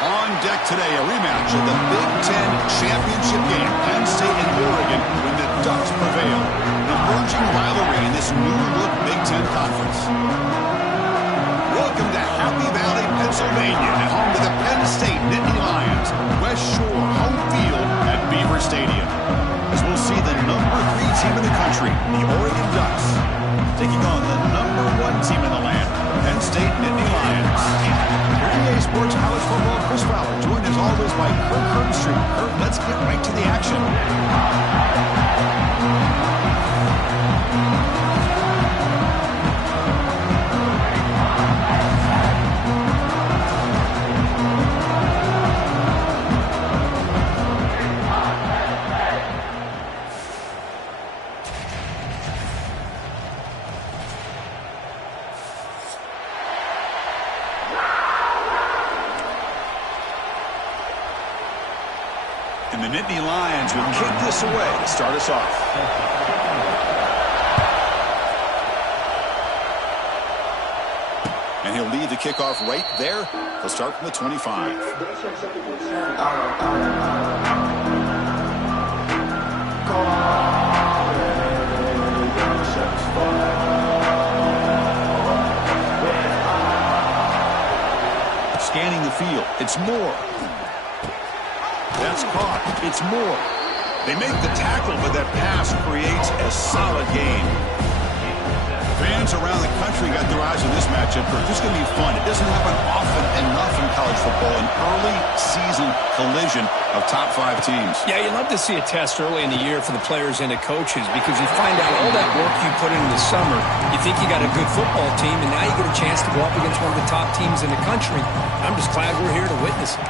On deck today, a rematch of the Big Ten championship game. Penn State and Oregon when the Ducks prevail. An emerging rivalry in this new-look Big Ten conference. Welcome to Happy Valley, Pennsylvania, at home to the Penn State Nittany Lions. West Shore home field at Beaver Stadium. As we'll see the number 3 team in the country, the Oregon Ducks, taking on the number 1 team in the land, the Penn State Nittany Lions. EA Sports College Football, Chris Fowler, joined as always by Kirk Herbstreit. Kirk, let's get right to the action. And the Nittany Lions will kick this away to start us off. And he'll lead the kickoff right there. He'll start from the 25. Scanning the field. It's Moore. That's caught. It's Moore. They make the tackle, but that pass creates a solid gain. Fans around the country got their eyes on this matchup. This is going to be fun. It doesn't happen often enough in college football, an early season collision of top 5 teams. Yeah, you love to see a test early in the year for the players and the coaches because you find out all that work you put in the summer. You think you got a good football team, and now you get a chance to go up against one of the top teams in the country. I'm just glad we're here to witness it.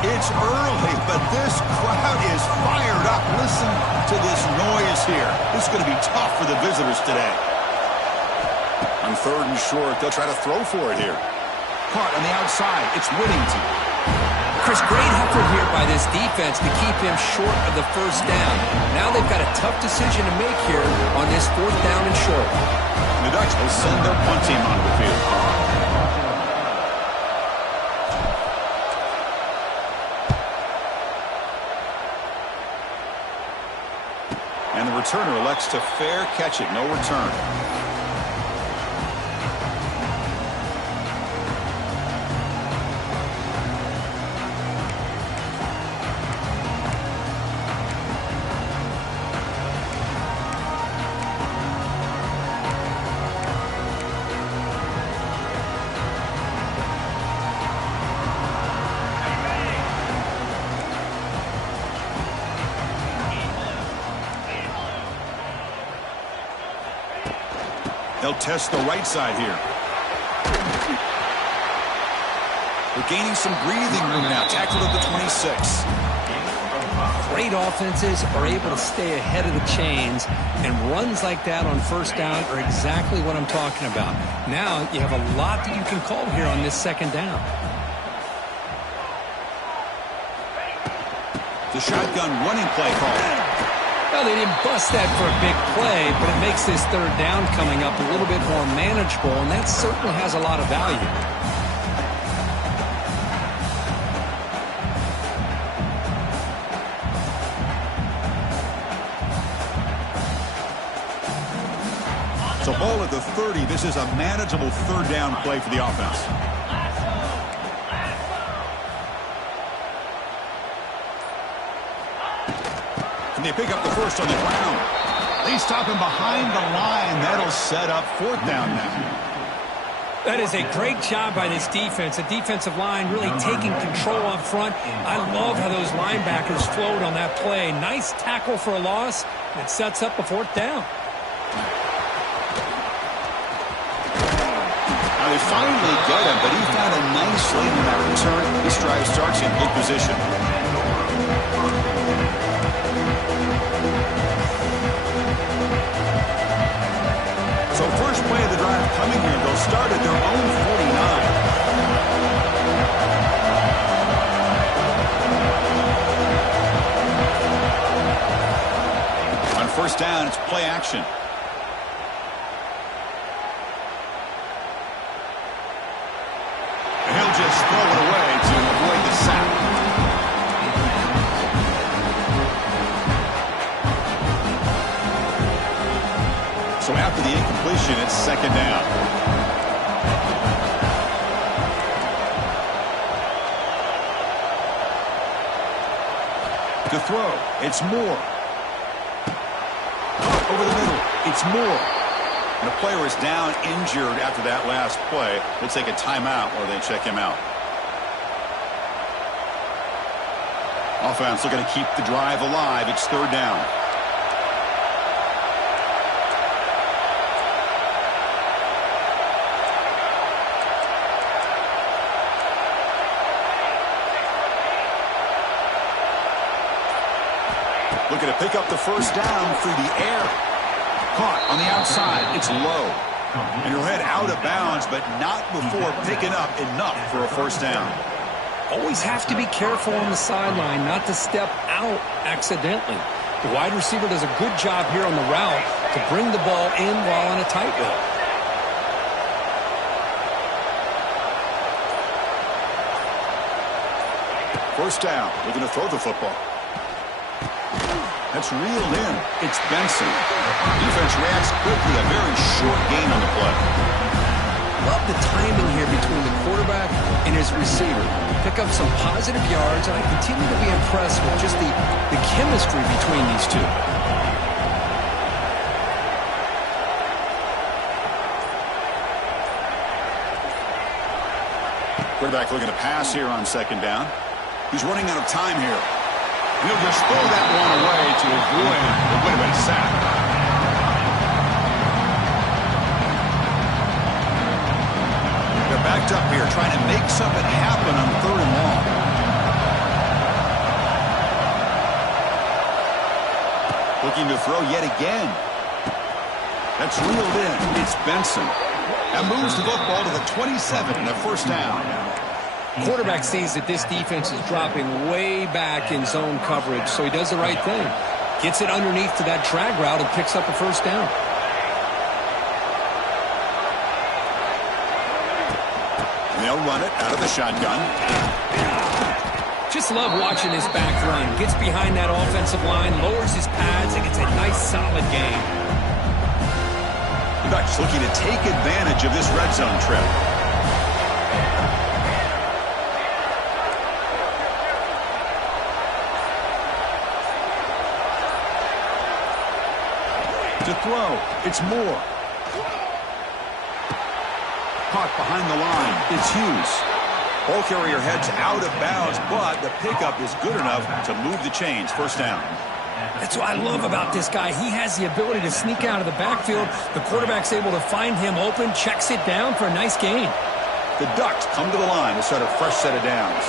It's early, but this crowd is fired up. Listen to this noise here. This is going to be tough for the visitors today. On 3rd and short, they'll try to throw for it here. Caught on the outside. It's Whittington. Chris, great effort here by this defense to keep him short of the first down. Now they've got a tough decision to make here on this 4th down and short. The Ducks will send their punt team onto the field. And the returner elects to fair catch it. No return. They'll test the right side here. They're gaining some breathing room now. Tackled at the 26. Great offenses are able to stay ahead of the chains, and runs like that on 1st down are exactly what I'm talking about. Now you have a lot that you can call here on this 2nd down. The shotgun running play call. Well, they didn't bust that for a big play, but it makes this 3rd down coming up a little bit more manageable, and that certainly has a lot of value. So ball at the 30. This is a manageable 3rd down play for the offense. And they pick up the first on the ground. They stop him behind the line. That'll set up 4th down now. That is a great job by this defense. The defensive line really taking control up front. I love how those linebackers flowed on that play. Nice tackle for a loss. It sets up a 4th down. Now they finally get him, but he found a nice lane in that return. This drive starts in good position. So first play of the drive coming here. They'll start at their own 49. it's play action. And he'll just throw it away to avoid the sack. So after the incompletion, it's second down. To throw, it's Moore. Over the middle, it's Moore. And the player is down injured after that last play. We'll take a timeout while they check him out. Offense looking to keep the drive alive. It's third down. Looking to pick up the first down through the air. Caught on the outside. It's low. And he'll head out of bounds, but not before picking up enough for a first down. Always have to be careful on the sideline not to step out accidentally. The wide receiver does a good job here on the route to bring the ball in while on a tightrope. First down. Looking to throw the football. That's reeled in. It's Benson. Defense reacts quickly. A very short gain on the play. Love the timing here between the quarterback and his receiver. Pick up some positive yards, and I continue to be impressed with just the chemistry between these two. Quarterback looking to pass here on second down. He's running out of time here. He'll just throw that one away to avoid a sack. They're backed up here trying to make something happen on third and long. Looking to throw yet again. That's reeled in. It's Benson. That moves the football to the 27 and a first down. Quarterback sees that this defense is dropping way back in zone coverage, so he does the right thing. Gets it underneath to that drag route and picks up a first down. They'll run it out of the shotgun. Just love watching this back run. Gets behind that offensive line, lowers his pads, and gets a nice solid gain. The Ducks looking to take advantage of this red zone trip. To throw, it's Moore. Caught behind the line, it's Hughes. Ball carrier heads out of bounds, but the pickup is good enough to move the chains. First down. That's what I love about this guy. He has the ability to sneak out of the backfield. The quarterback's able to find him open, checks it down for a nice gain. The Ducks come to the line to set a fresh set of downs.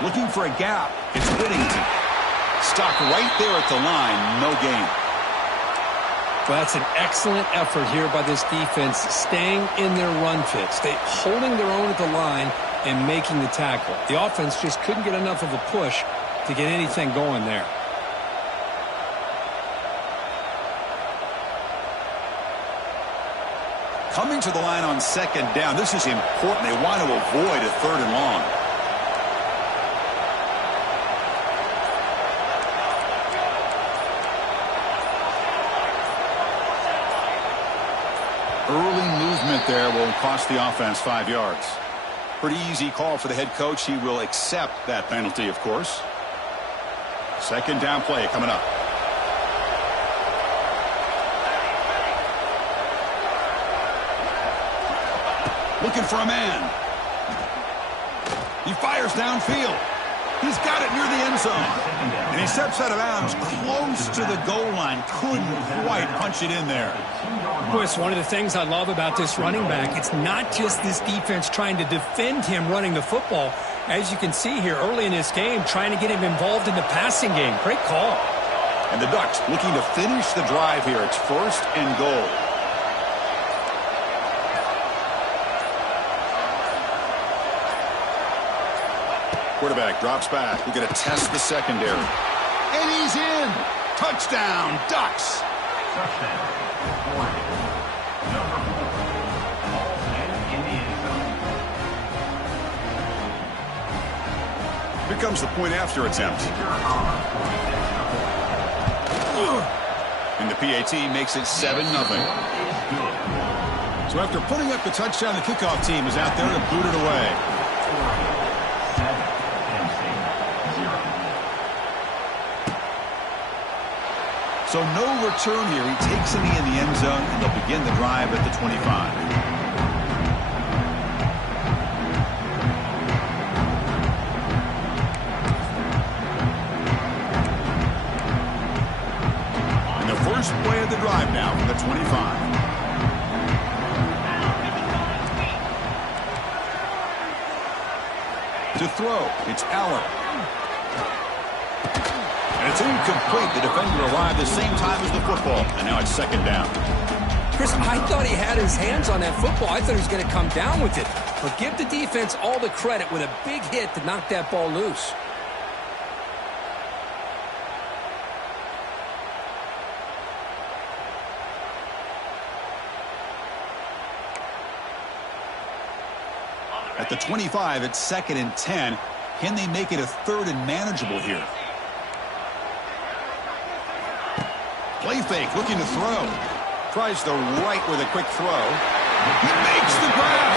Looking for a gap, it's Whittington. Stopped right there at the line, no gain. Well, that's an excellent effort here by this defense, staying in their run fits. They holding their own at the line and making the tackle. The offense just couldn't get enough of a push to get anything going there. Coming to the line on second down, this is important. They want to avoid a third and long. Early movement there will cost the offense 5 yards. Pretty easy call for the head coach. He will accept that penalty, of course. Second down play coming up. Looking for a man. He fires downfield. He's got it near the end zone. And he steps out of bounds close to the goal line. Couldn't quite punch it in there. Boy, it's one of the things I love about this running back. It's not just this defense trying to defend him running the football. As you can see here early in this game, trying to get him involved in the passing game. Great call. And the Ducks looking to finish the drive here. It's first and goal. Quarterback drops back. We're going to test the secondary. And he's in. Penn. Touchdown, Ducks. Here comes the point after attempt. And the PAT makes it 7-0. So after putting up the touchdown, the kickoff team is out there to boot it away. So no return here. He takes a knee in the end zone, and they'll begin the drive at the 25. First play of the drive now from the 25. To throw, it's Aller. And it's incomplete. The defender arrived the same time as the football, and now it's second down. Chris, I thought he had his hands on that football. I thought he was going to come down with it. But give the defense all the credit with a big hit to knock that ball loose. At the 25, it's 2nd and 10. Can they make it a 3rd and manageable here? Play fake, looking to throw. Tries the right with a quick throw. He makes the grab.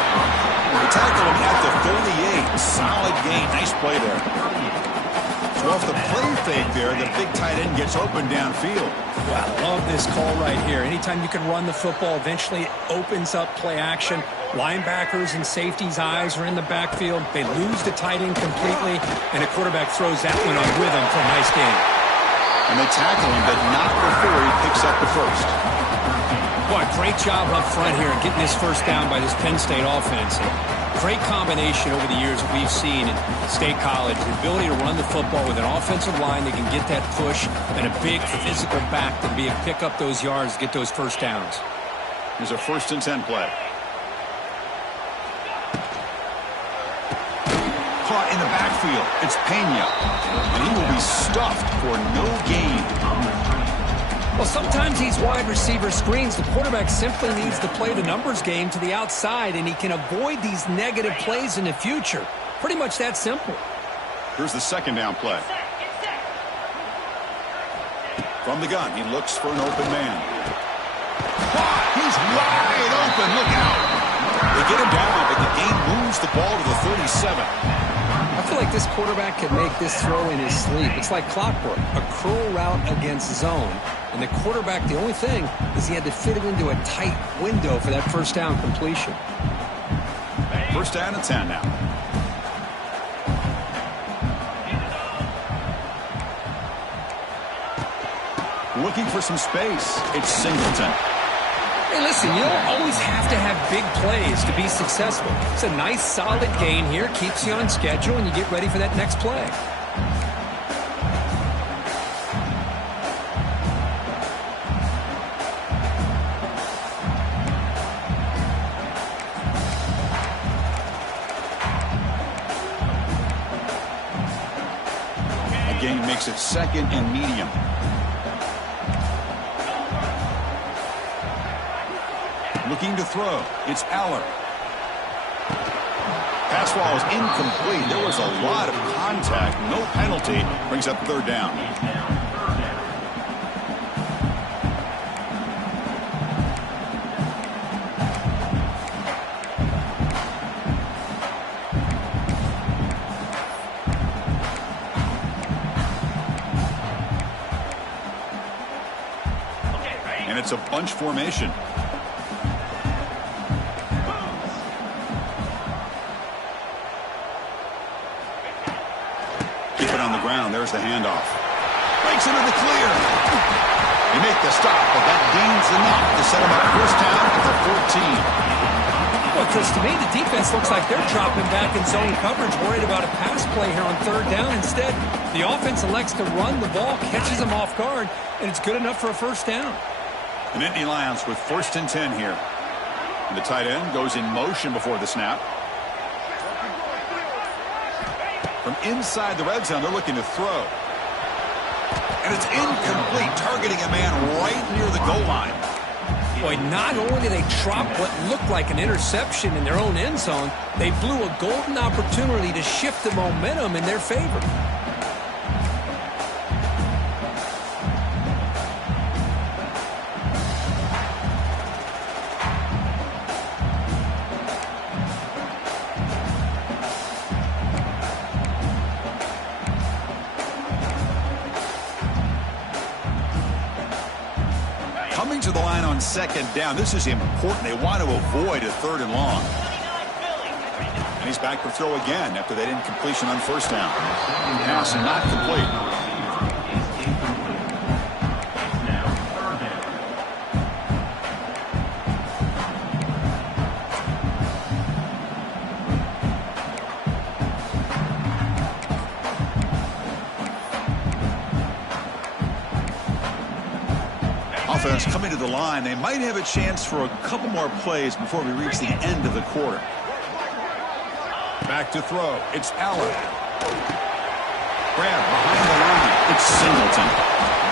They tackle him at the 38. Solid gain. Nice play there. So off the play fake there, the big tight end gets open downfield. Wow, I love this call right here. Anytime you can run the football, eventually it opens up play action. Linebackers and safeties' eyes are in the backfield. They lose the tight end completely, and the quarterback throws that one on rhythm for a nice gain. And they tackle him, but not before he picks up the first. Boy, great job up front here getting this first down by this Penn State offense. And great combination over the years that we've seen in State College. The ability to run the football with an offensive line that can get that push and a big physical back to be able to pick up those yards, get those first downs. Here's a 1st and 10 play. Caught in the backfield. It's Pena. And he will be stuffed for no gain. Well, sometimes these wide receiver screens, the quarterback simply needs to play the numbers game to the outside, and he can avoid these negative plays in the future. Pretty much that simple. Here's the 2nd down play. From the gun, he looks for an open man. He's wide open. Look out. They get him down, but the game moves the ball to the 37. I feel like this quarterback could make this throw in his sleep. It's like clockwork, a curl route against zone. And the quarterback, the only thing is he had to fit it into a tight window for that first down completion. 1st down and 10 now. Looking for some space. It's Singleton. Hey, listen, you don't always have to have big plays to be successful. It's a nice, solid gain here. Keeps you on schedule, and you get ready for that next play. A gain makes it 2nd and medium. Looking to throw. It's Aller. Pass ball is incomplete. There was a lot of contact. No penalty. Brings up 3rd down. And it's a bunch formation. There's the handoff. Breaks into the clear. They make the stop, but that gains enough to set him up 1st down at the 14. Well, Chris, to me, the defense looks like they're dropping back in zone coverage, worried about a pass play here on 3rd down. Instead, the offense elects to run the ball, catches them off guard, and it's good enough for a 1st down. And Nittany Lions with 1st and 10 here. And the tight end goes in motion before the snap. From inside the red zone, they're looking to throw. And it's incomplete, targeting a man right near the goal line. Boy, not only did they drop what looked like an interception in their own end zone, they blew a golden opportunity to shift the momentum in their favor. Coming to the line on second down. This is important. They want to avoid a third and long. And he's back to throw again after that incompletion on first down. Pass not complete. Offense coming to the line. They might have a chance for a couple more plays before we reach the end of the quarter. Back to throw. It's Allen. Grab behind the line. It's Singleton.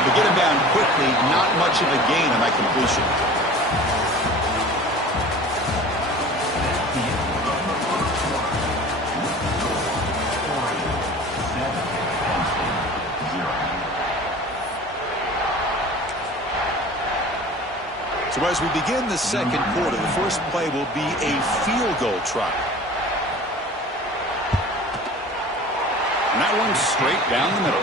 To get him down quickly, not much of a gain on that completion. So as we begin the second quarter, the first play will be a field goal try. And that one's straight down the middle.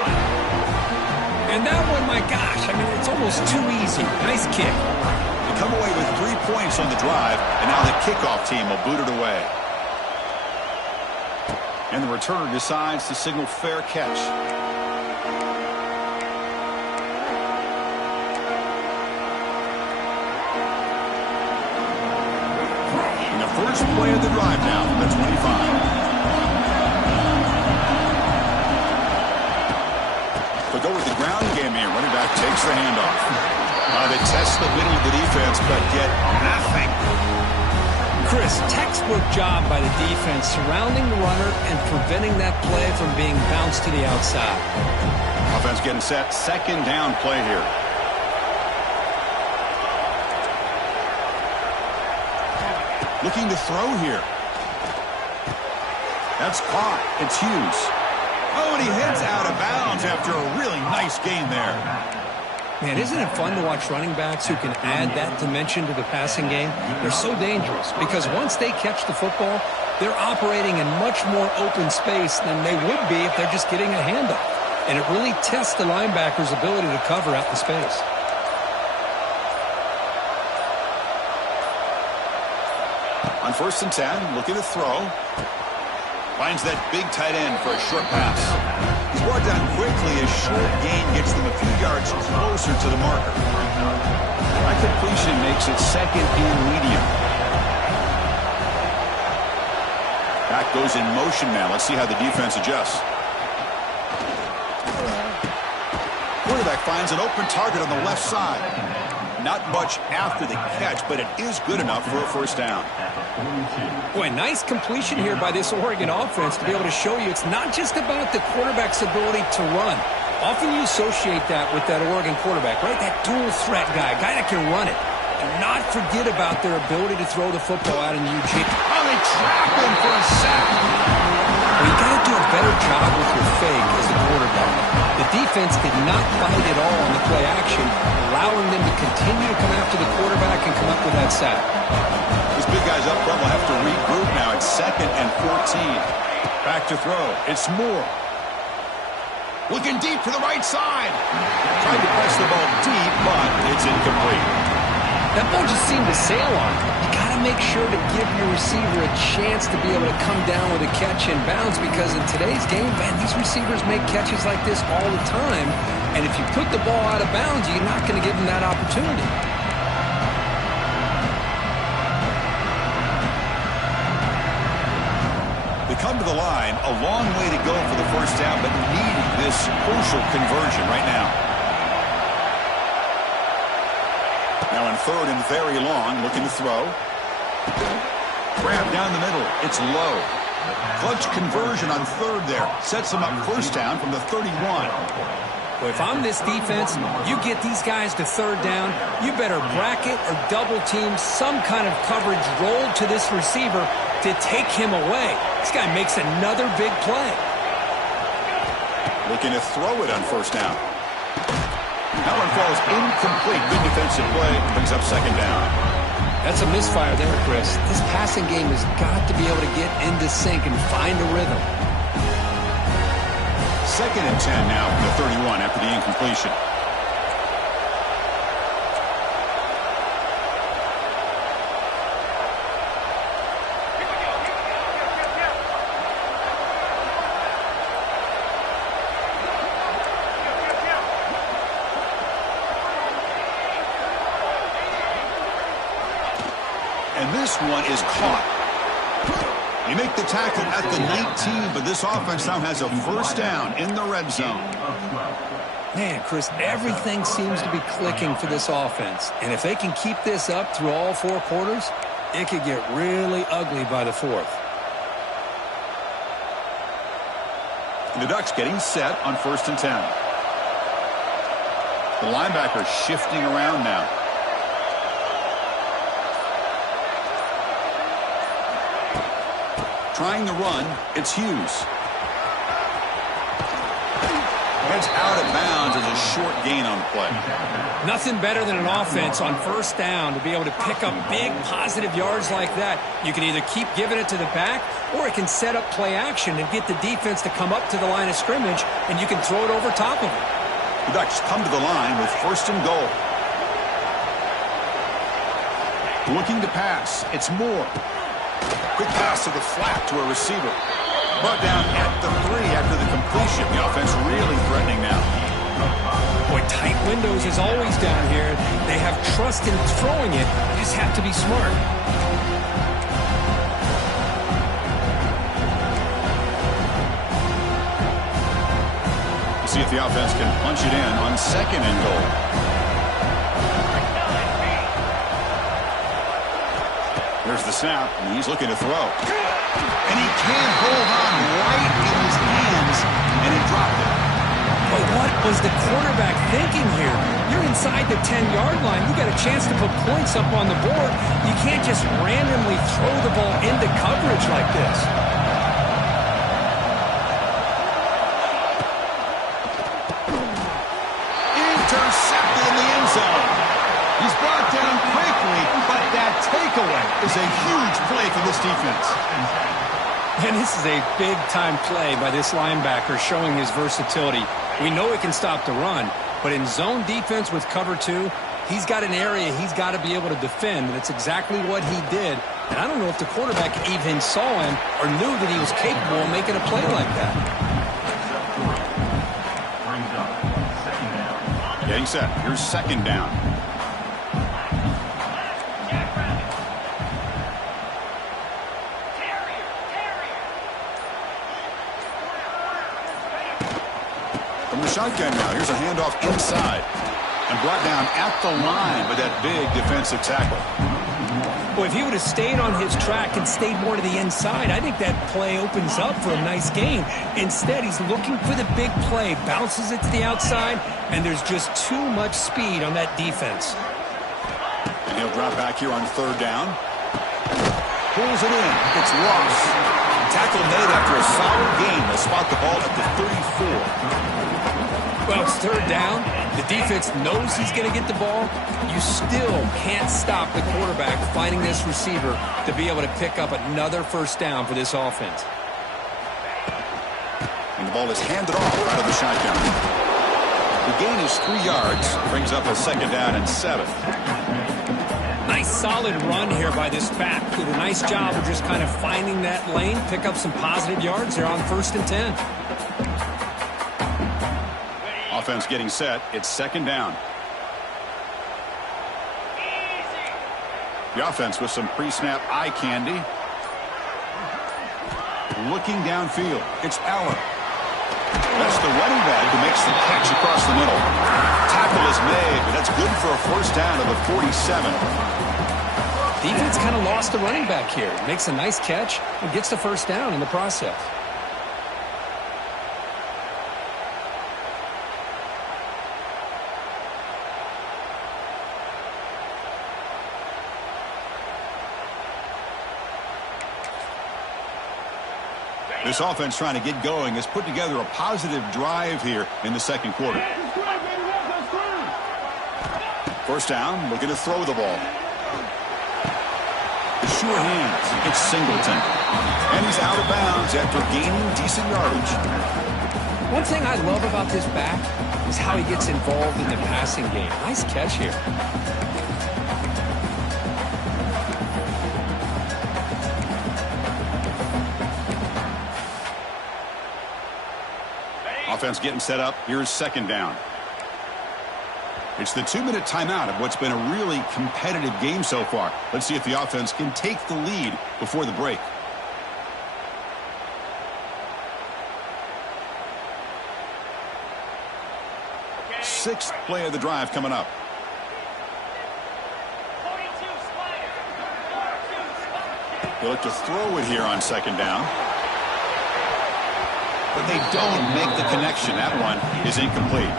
And that one, my gosh, I mean, it's almost too easy. Nice kick. They come away with 3 points on the drive, and now the kickoff team will boot it away. And the returner decides to signal fair catch. First play of the drive now from the 25. They'll go with the ground game here. Running back takes the handoff. They test the middle of the defense, but get nothing. Chris, textbook job by the defense surrounding the runner and preventing that play from being bounced to the outside. Offense getting set. Second down play here. Looking to throw here. That's caught. It's Hughes. Oh, and he heads out of bounds after a really nice gain there. Man, isn't it fun to watch running backs who can add that dimension to the passing game? They're so dangerous because once they catch the football, they're operating in much more open space than they would be if they're just getting a handoff. And it really tests the linebacker's ability to cover out the space. On 1st and 10, looking to throw. Finds that big tight end for a short pass. He's brought down quickly as short gain gets them a few yards closer to the marker. That completion makes it second and medium. Back goes in motion now. Let's see how the defense adjusts. Quarterback finds an open target on the left side. Not much after the catch, but it is good enough for a first down. Boy, nice completion here by this Oregon offense to be able to show you it's not just about the quarterback's ability to run. Often you associate that with that Oregon quarterback, right? That dual threat guy that can run it. Do not forget about their ability to throw the football out in Eugene. Oh, they trap him for a sack. Well, you got to do a better job with your fake as a quarterback. The defense did not bite at all on the play action, allowing them to continue to come after the quarterback and come up with that sack. These big guys up front will have to regroup now. It's 2nd and 14. Back to throw. It's Moore. Looking deep to the right side. Tried to press the ball deep, but it's incomplete. That ball just seemed to sail on. You got to make sure to give your receiver a chance to be able to come down with a catch in bounds because in today's game, man, these receivers make catches like this all the time. And if you put the ball out of bounds, you're not going to give them that opportunity. They come to the line, a long way to go for the first down, but needing this crucial conversion right now. Now in 3rd and very long, looking to throw. Grab down the middle. It's low. Clutch conversion on 3rd there. Sets them up first down from the 31. Well, if I'm this defense, you get these guys to third down, you better bracket or double team some kind of coverage rolled to this receiver to take him away. This guy makes another big play. Looking to throw it on first down. That one falls incomplete. Good defensive play. Brings up second down. That's a misfire there, Chris. This passing game has got to be able to get into sync and find a rhythm. 2nd and 10 now from the 31 after the incompletion. And this one is caught. You make the tackle at the 19, but this offense now has a first down in the red zone. Man, Chris, everything seems to be clicking for this offense. And if they can keep this up through all 4 quarters, it could get really ugly by the 4th. And the Ducks getting set on 1st and 10. The linebacker shifting around now. Trying the run, it's Hughes. Heads out of bounds as a short gain on the play. Nothing better than an offense on first down to be able to pick up big positive yards like that. You can either keep giving it to the back, or it can set up play action and get the defense to come up to the line of scrimmage, and you can throw it over top of it. The Ducks come to the line with 1st and goal. Looking to pass, it's Moore. Quick pass to the flat to a receiver. Brought down at the 3 after the completion. The offense really threatening now. Boy, tight windows is always down here. They have trust in throwing it. You just have to be smart. We'll see if the offense can punch it in on 2nd and goal. There's the snap, and he's looking to throw. And he can't hold on right in his hands, and he dropped it. But what was the quarterback thinking here? You're inside the 10-yard line. You got a chance to put points up on the board. You can't just randomly throw the ball into coverage like this. Intercepted in the end zone. He's brought down quickly, but that takeaway is a huge play for this defense. And this is a big-time play by this linebacker showing his versatility. We know he can stop the run, but in zone defense with cover 2, he's got an area he's got to be able to defend, and it's exactly what he did. And I don't know if the quarterback even saw him or knew that he was capable of making a play like that. Getting set. Here's 2nd down. From the shotgun now, here's a handoff inside. And brought down at the line with that big defensive tackle. Well, if he would have stayed on his track and stayed more to the inside, I think that play opens up for a nice gain. Instead, he's looking for the big play, bounces it to the outside, and there's just too much speed on that defense. And he'll drop back here on 3rd down. Pulls it in. It's Ross. Tackle made after a solid gain. They'll spot the ball at the 34. Well, it's 3rd down. The defense knows he's going to get the ball. You still can't stop the quarterback finding this receiver to be able to pick up another first down for this offense. And the ball is handed off out of the shotgun. The gain is 3 yards. Brings up a 2nd down and 7. Nice solid run here by this back. Did a nice job of just kind of finding that lane, pick up some positive yards there on 1st and 10. Offense getting set. It's 2nd down. The offense with some pre-snap eye candy. Looking downfield. It's Allen. That's the running back who makes the catch across the middle. Tackle is made, but that's good for a first down of the 47. Defense kind of lost the running back here. Makes a nice catch and gets the first down in the process. This offense trying to get going has put together a positive drive here in the second quarter. First down, looking to throw the ball. The sure hands. It's Singleton. And he's out of bounds after gaining decent yardage. One thing I love about this back is how he gets involved in the passing game. Nice catch here. Offense getting set up. Here's second down. It's the 2-minute timeout of what's been a really competitive game so far. Let's see if the offense can take the lead before the break. Sixth play of the drive coming up. They look to throw it here on second down. But they don't make the connection. That one is incomplete.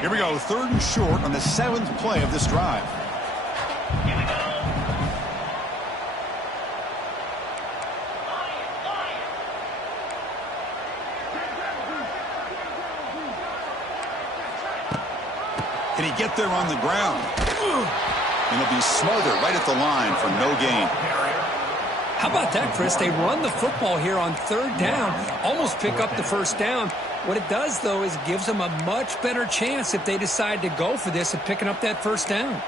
Here we go, 3rd and short on the 7th play of this drive. Can he get there on the ground? And he'll be smothered right at the line for no gain. How about that, Chris? They run the football here on 3rd down, almost pick up the first down. What it does, though, is it gives them a much better chance if they decide to go for this of picking up that first down.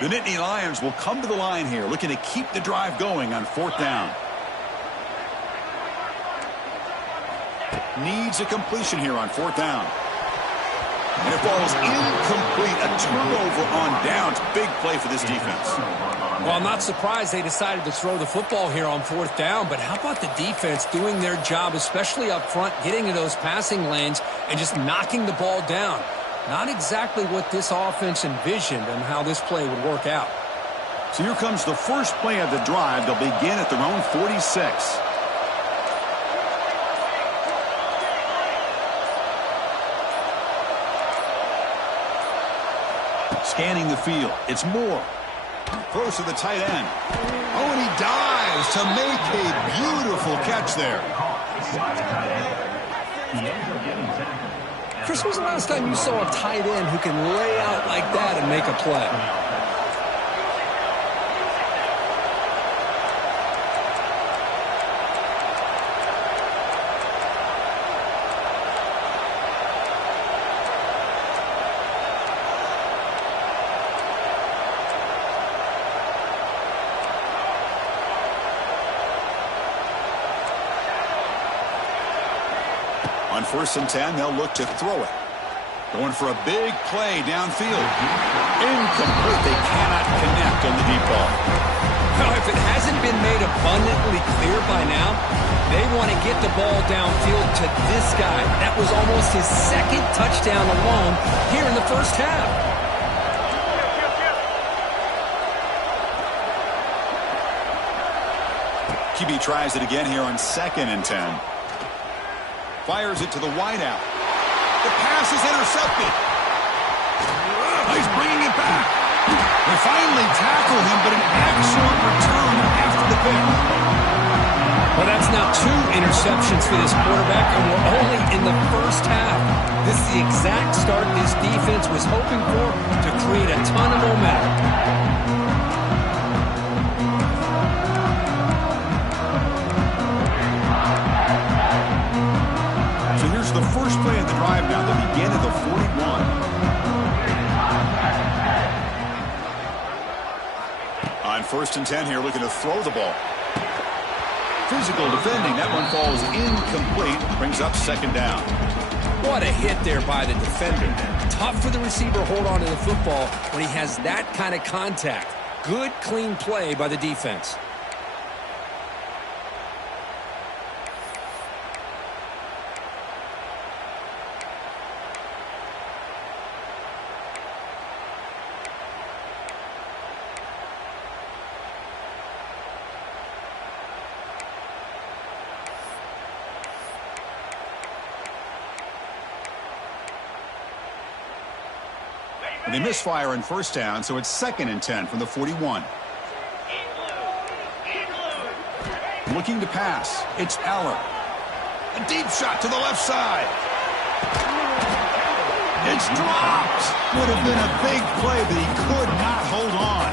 The Nittany Lions will come to the line here, looking to keep the drive going on 4th down. Needs a completion here on 4th down. And it falls incomplete. A turnover on downs. Big play for this defense. Well, I'm not surprised they decided to throw the football here on 4th down, but how about the defense doing their job, especially up front, getting in those passing lanes and just knocking the ball down? Not exactly what this offense envisioned and how this play would work out. So here comes the first play of the drive. They'll begin at their own 46. Scanning the field. It's Moore. Throws to the tight end. Oh, and he dives to make a beautiful catch there. Chris, when was the last time you saw a tight end who can lay out like that and make a play? On 1st and 10, they'll look to throw it. Going for a big play downfield. Incomplete. They cannot connect on the deep ball. Well, if it hasn't been made abundantly clear by now, they want to get the ball downfield to this guy. That was almost his 2nd touchdown alone here in the first half. QB tries it again here on 2nd and 10. Fires it to the wideout. The pass is intercepted. He's bringing it back. They finally tackle him, but an excellent return after the pick. Well, that's now 2 interceptions for this quarterback, and we're only in the first half. This is the exact start this defense was hoping for to create a ton of momentum. The first play of the drive now, they begin at the 41. On 1st and 10 here, looking to throw the ball. Physical defending. That one falls incomplete. Brings up 2nd down. What a hit there by the defender. Tough for the receiver to hold on to the football when he has that kind of contact. Good, clean play by the defense. And they misfire in first down, so it's 2nd and 10 from the 41. Looking to pass. It's Aller. A deep shot to the left side. It's dropped. Would have been a big play, but he could not hold on.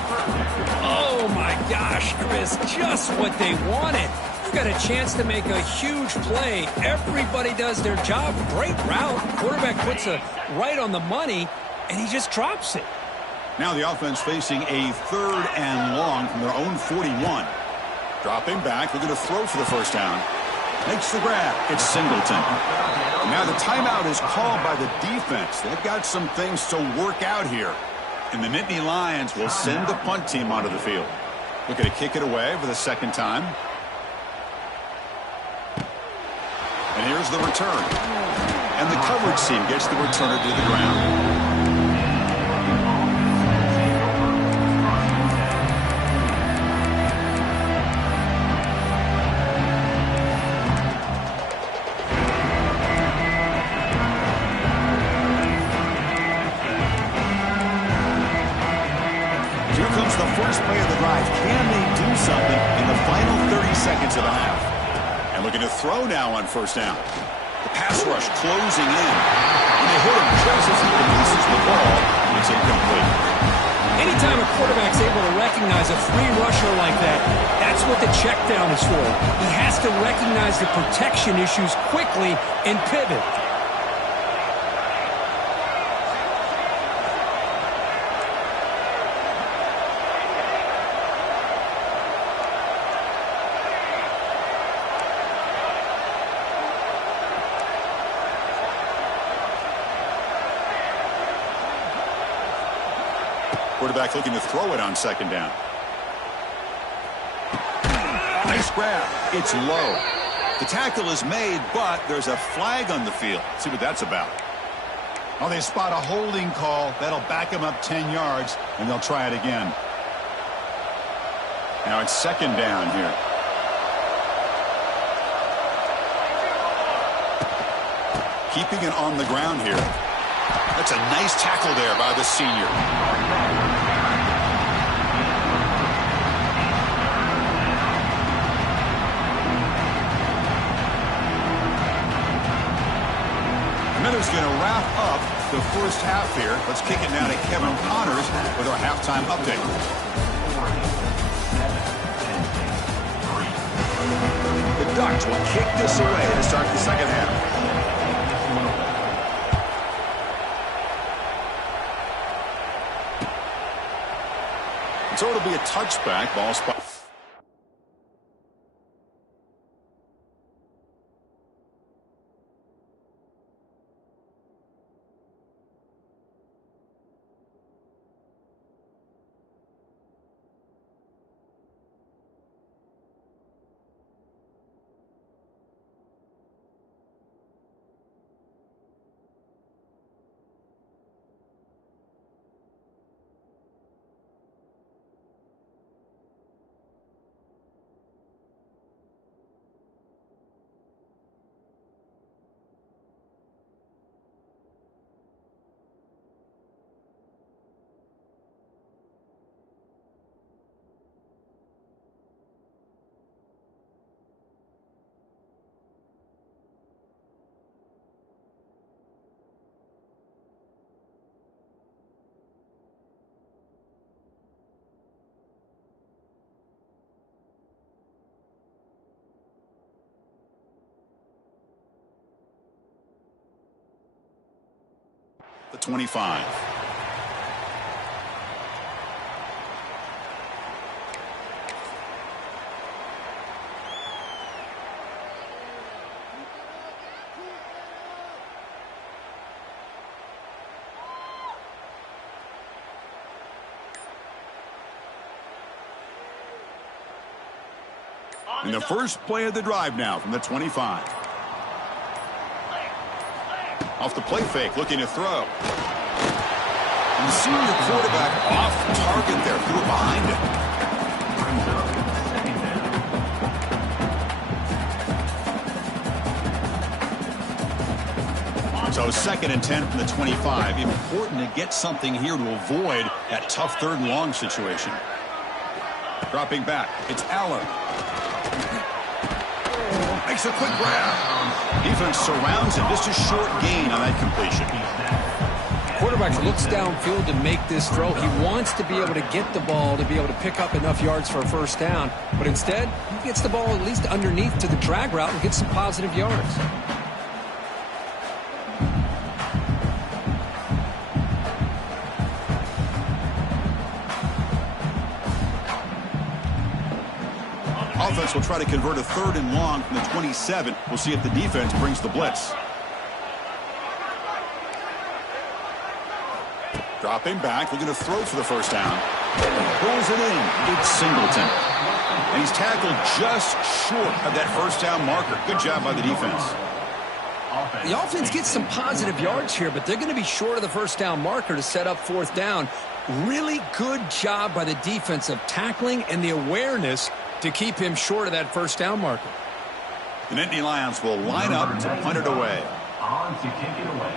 Oh, my gosh, Chris, just what they wanted. You got a chance to make a huge play. Everybody does their job. Great route. Quarterback puts it right on the money, and he just drops it. Now the offense facing a 3rd and long from their own 41. Dropping back, looking to throw for the first down. Makes the grab. It's Singleton. Now the timeout is called by the defense. They've got some things to work out here. And the Nittany Lions will send the punt team onto the field. Looking to kick it away for the 2nd time. And here's the return. And the coverage team gets the returner to the ground. First play of the drive. Can they do something in the final 30 seconds of the half? And looking to throw now on first down. The pass rush closing in. When they hit him just as he releases the ball, it's incomplete. Anytime a quarterback's able to recognize a free rusher like that, that's what the check down is for. He has to recognize the protection issues quickly and pivot. Quarterback looking to throw it on 2nd down. Nice grab. It's low. The tackle is made, but there's a flag on the field. Let's see what that's about. Oh, they spot a holding call. That'll back them up 10 yards, and they'll try it again. Now it's 2nd down here. Keeping it on the ground here. That's a nice tackle there by the senior. Miller's going to wrap up the first half here. Let's kick it now to Kevin Connors with our halftime update. The Ducks will kick this away to start the second half. So it'll be a touchback. Ball spot. The 25. And the first play of the drive now from the 25. Off the play fake, looking to throw. And the senior quarterback off target there, threw it behind him. So 2nd and 10 from the 25. Important to get something here to avoid that tough 3rd and long situation. Dropping back, it's Aller. Makes a quick grab. Defense surrounds him. Just a short gain on that completion. Quarterback looks downfield to make this throw. He wants to be able to get the ball to be able to pick up enough yards for a 1st down. But instead, he gets the ball at least underneath to the drag route and gets some positive yards. Offense will try to convert a 3rd and long from the 27. We'll see if the defense brings the blitz. Dropping back, looking to throw for the 1st down. Pulls it in. It's Singleton. And he's tackled just short of that 1st down marker. Good job by the defense. The offense gets some positive yards here, but they're going to be short of the 1st down marker to set up 4th down. Really good job by the defense of tackling and the awareness to keep him short of that 1st down marker. The Nittany Lions will line up to punt it away. On to kick it away.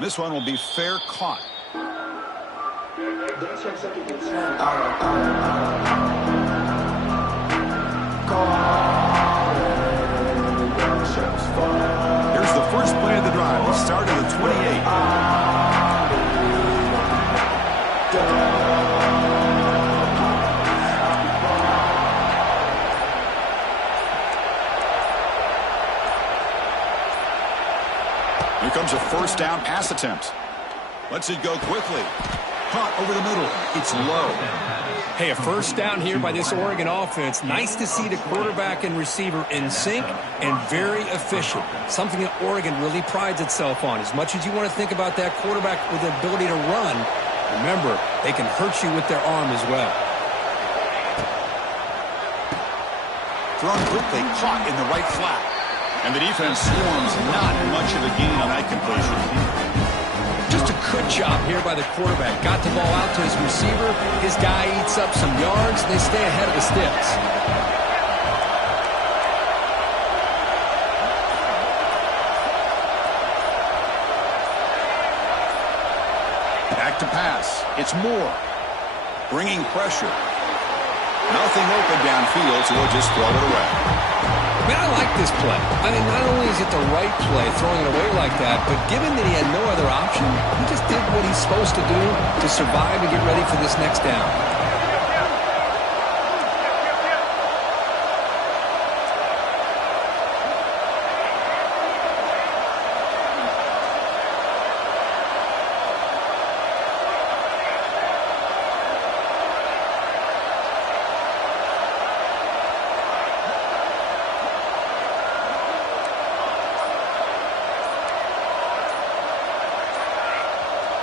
This one will be fair caught. Here's the first play of the drive. We start at the 28. Here comes a 1st down pass attempt. Lets it go quickly. Caught over the middle. It's low. Hey, a 1st down here by this Oregon offense. Nice to see the quarterback and receiver in sync and very efficient. Something that Oregon really prides itself on. As much as you want to think about that quarterback with the ability to run, remember, they can hurt you with their arm as well. Thrown quickly, caught in the right flat. And the defense swarms, not much of a gain on that completion. Just a good job here by the quarterback. Got the ball out to his receiver. His guy eats up some yards. They stay ahead of the sticks. Back to pass. It's Moore. Bringing pressure. Nothing open downfield, so he'll just throw it away. Man, I like this play. I mean, not only is it the right play, throwing it away like that, but given that he had no other option, he just did what he's supposed to do to survive and get ready for this next down.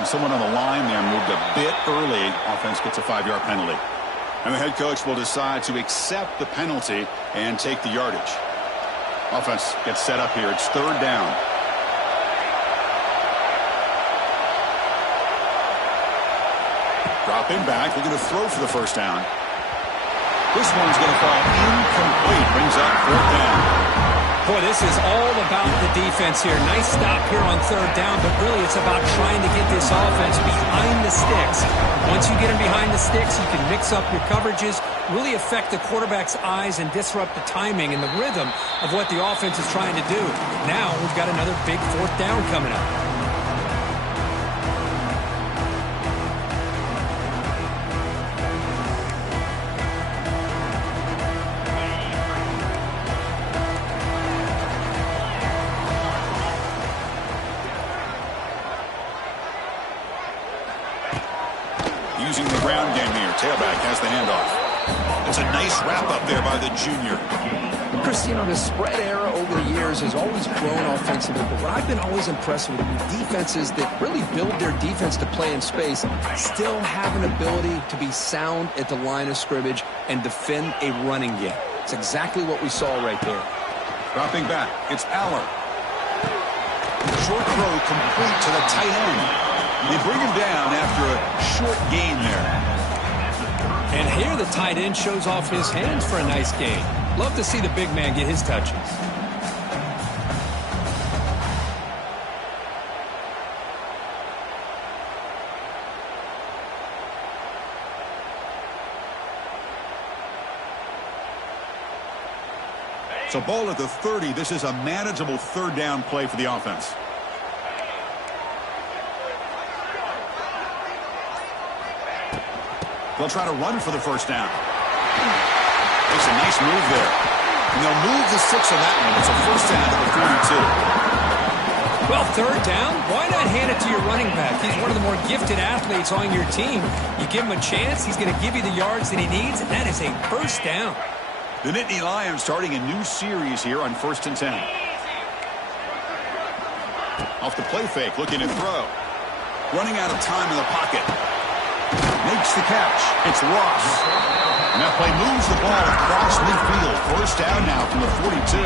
Someone on the line there moved a bit early. Offense gets a 5-yard penalty. And the head coach will decide to accept the penalty and take the yardage. Offense gets set up here. It's 3rd down. Dropping back. Looking to throw for the 1st down. This one's going to fall incomplete. Brings up 4th down. Boy, this is all about the defense here. Nice stop here on 3rd down, but really it's about trying to get this offense behind the sticks. Once you get them behind the sticks, you can mix up your coverages, really affect the quarterback's eyes and disrupt the timing and the rhythm of what the offense is trying to do. Now we've got another big 4th down coming up. Using the ground game here. Tailback has the handoff. It's a nice wrap up there by the junior. Chris, you know, the spread era over the years has always grown offensively, but what I've been always impressed with defenses that really build their defense to play in space still have an ability to be sound at the line of scrimmage and defend a running game. It's exactly what we saw right there. Dropping back, it's Aller. Short throw complete to the tight end. They bring him down after a short gain there. And here the tight end shows off his hands for a nice gain. Love to see the big man get his touches. So ball at the 30. This is a manageable third down play for the offense. They'll try to run for the first down. Makes a nice move there. And they'll move the 6 on that one. It's a first down at the 42. Well, third down, why not hand it to your running back? He's one of the more gifted athletes on your team. You give him a chance, he's going to give you the yards that he needs, and that is a first down. The Nittany Lions starting a new series here on 1st and 10. Off the play fake, looking to throw. Running out of time in the pocket. Makes the catch. It's Ross. And that play moves the ball across midfield. First down now from the 42.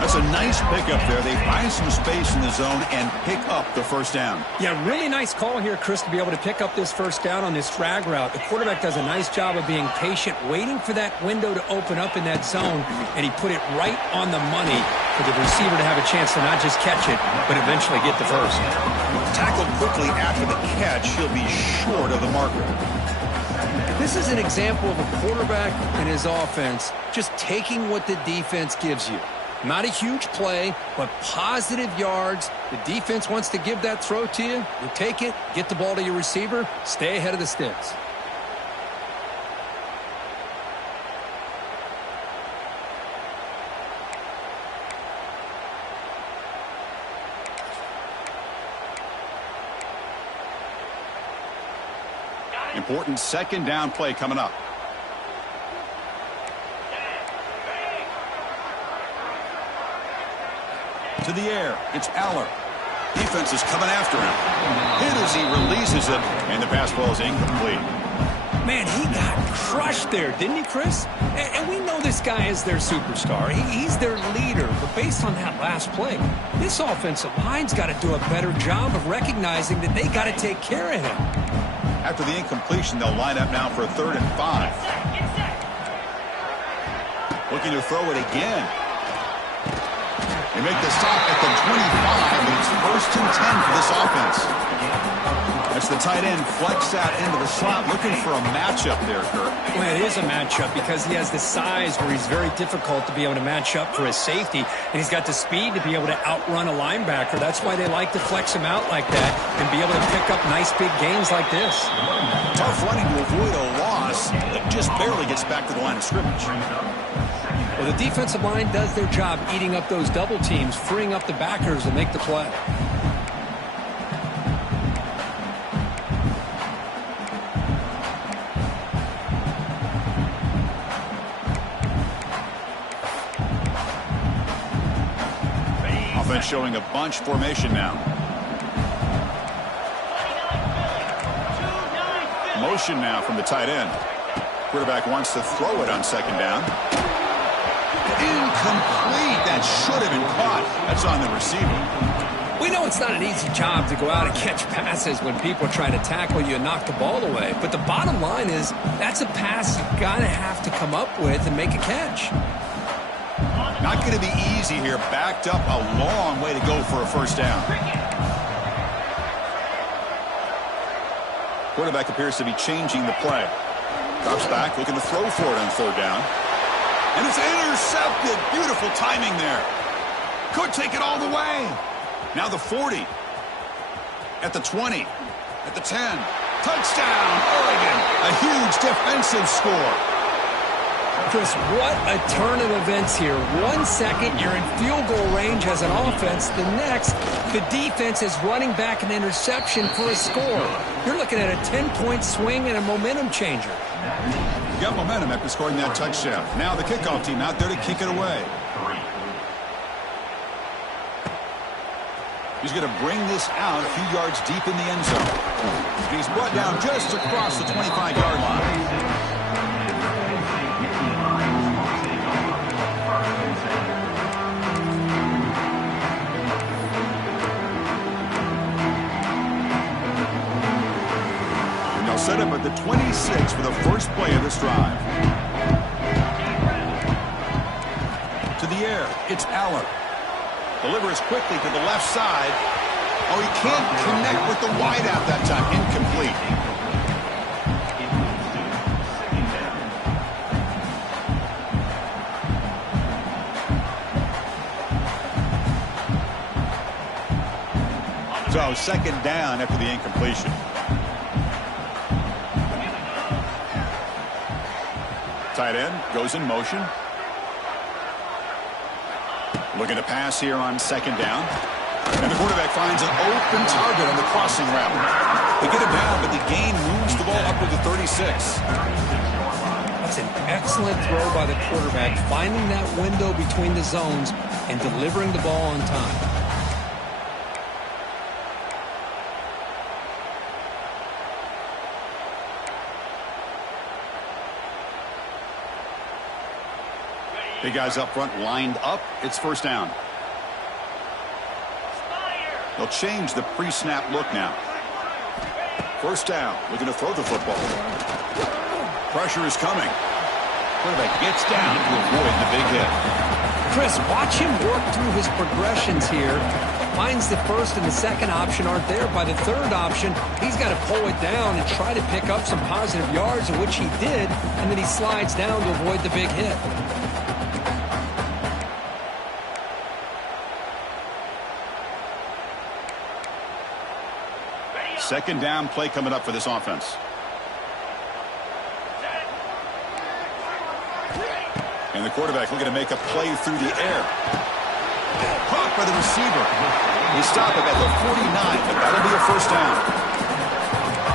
That's a nice pickup there. They find some space in the zone and pick up the first down. Yeah, really nice call here, Chris, to be able to pick up this first down on this drag route. The quarterback does a nice job of being patient, waiting for that window to open up in that zone, and he put it right on the money for the receiver to have a chance to not just catch it, but eventually get the first. Tackled quickly after the catch, he'll be short of the marker. This is an example of a quarterback and his offense just taking what the defense gives you. Not a huge play, but positive yards. The defense wants to give that throw to you. You take it, get the ball to your receiver, stay ahead of the sticks. Important second down play coming up. To the air, it's Aller. Defense is coming after him. Hit as he releases it, and the pass ball is incomplete. Man, he got crushed there, didn't he, Chris? And we know this guy is their superstar. He's their leader. But based on that last play, this offensive line's got to do a better job of recognizing that they got to take care of him. After the incompletion, they'll line up now for a 3rd and 5. Looking to throw it again. They make the stop at the 25, and it's 1st and 10 for this offense. That's the tight end flex out into the slot, looking for a matchup there, Kurt. Well, it is a matchup because he has the size where he's very difficult to be able to match up for his safety, and he's got the speed to be able to outrun a linebacker. That's why they like to flex him out like that and be able to pick up nice big gains like this. Tough running to avoid a loss, but just barely gets back to the line of scrimmage. Well, the defensive line does their job eating up those double teams, freeing up the backers to make the play. Offense showing a bunch formation now. Motion now from the tight end. Quarterback wants to throw it on 2nd down. Incomplete. That should have been caught. That's on the receiver. We know it's not an easy job to go out and catch passes when people are trying to tackle you and knock the ball away. But the bottom line is that's a pass you got to have to come up with and make a catch. Not going to be easy here. Backed up a long way to go for a first down. Quarterback appears to be changing the play. Drops back, looking to throw for it on 3rd down. And it's intercepted. Beautiful timing there. Could take it all the way. Now the 40. At the 20. At the 10. Touchdown, Oregon. A huge defensive score. Chris, what a turn of events here. 1 second, you're in field goal range as an offense. The next, the defense is running back an interception for a score. You're looking at a 10-point swing and a momentum changer. You got momentum after scoring that touchdown. Now the kickoff team out there to kick it away. He's going to bring this out a few yards deep in the end zone. He's brought down just across the 25-yard line. Set set up at the 26 for the first play of this drive. To the air, it's Allen. Delivers quickly to the left side. Oh, he can't connect with the wideout that time. Incomplete. So, second down after the incompletion. Tight end goes in motion. Looking to pass here on second down. And the quarterback finds an open target on the crossing route. They get him down, but the gain moves the ball up to the 36. That's an excellent throw by the quarterback, finding that window between the zones and delivering the ball on time. Big guys up front lined up. It's first down. They'll change the pre-snap look now. First down. Looking to throw the football. Pressure is coming. Quarterback gets down to avoid the big hit. Chris, watch him work through his progressions here. Finds the first and the second option aren't there. By the third option, he's got to pull it down and try to pick up some positive yards, which he did, and then he slides down to avoid the big hit. Second down play coming up for this offense. And the quarterback looking to make a play through the air. Caught by the receiver. They stop him at the 49, but that'll be a first down.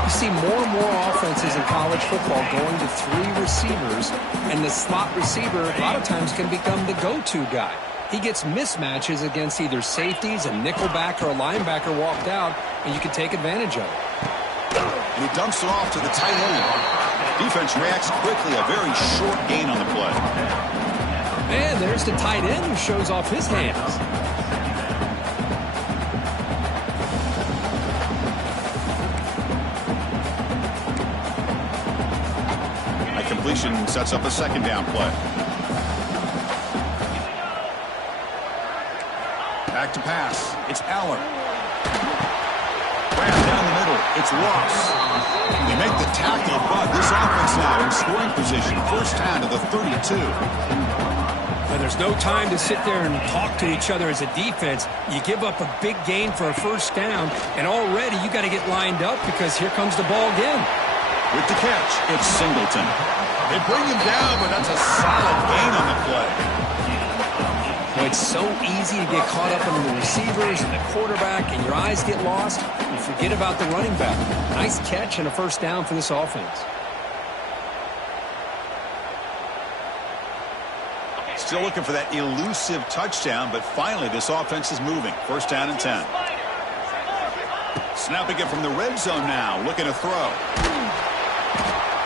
You see more and more offenses in college football going to three receivers, and the slot receiver a lot of times can become the go-to guy. He gets mismatches against either safeties, a nickelback, or a linebacker walked out, and you can take advantage of it. And he dumps it off to the tight end. Defense reacts quickly, a very short gain on the play. And there's the tight end who shows off his hands. That completion sets up a second down play. Back to pass. It's Allen. Ran down the middle. It's Ross. They make the tackle, but this offense now in scoring position. First down to the 32. And there's no time to sit there and talk to each other as a defense. You give up a big gain for a first down, and already you got to get lined up because here comes the ball again. With the catch, it's Singleton. They bring him down, but that's a solid gain on the play. Well, it's so easy to get caught up in the receivers and the quarterback, and your eyes get lost. You forget about the running back. Nice catch and a first down for this offense. Still looking for that elusive touchdown, but finally this offense is moving. First down and 10. Snapping it from the red zone now, looking to throw.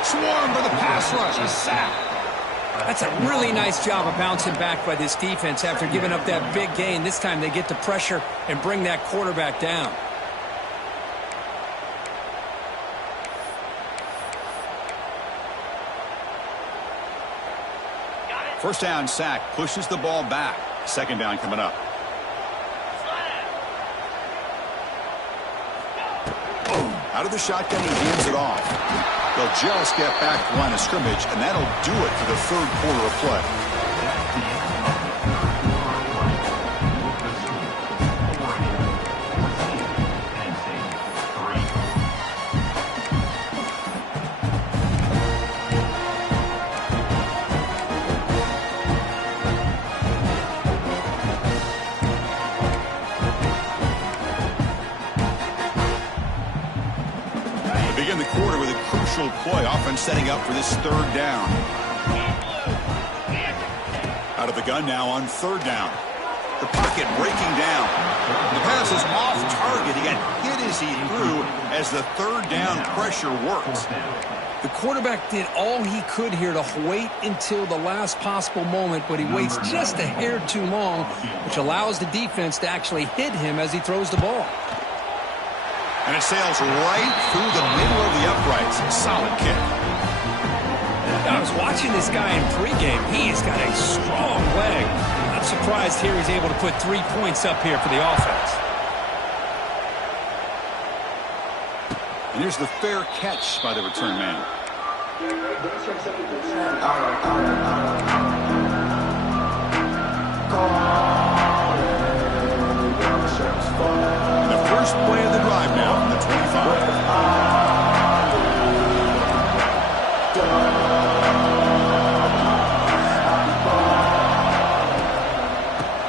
Swarm for the pass rush. A sack. That's a really nice job of bouncing back by this defense after giving up that big gain. This time they get the pressure and bring that quarterback down. First down sack pushes the ball back. Second down coming up. Out of the shotgun, he hands it off. They'll just get back to the line of scrimmage, and that'll do it for the third quarter of play. Begin the quarter with a crucial play. Offense setting up for this third down. Out of the gun now on third down. The pocket breaking down. The pass is off target. He got hit as he threw as the third down pressure worked. The quarterback did all he could here to wait until the last possible moment, but he waits just a hair too long, which allows the defense to actually hit him as he throws the ball. And it sails right through the middle of the uprights. Solid kick. I was watching this guy in pregame. He's got a strong leg. Not surprised here he's able to put 3 points up here for the offense. And here's the fair catch by the return man. The first play of the drive now from the 25.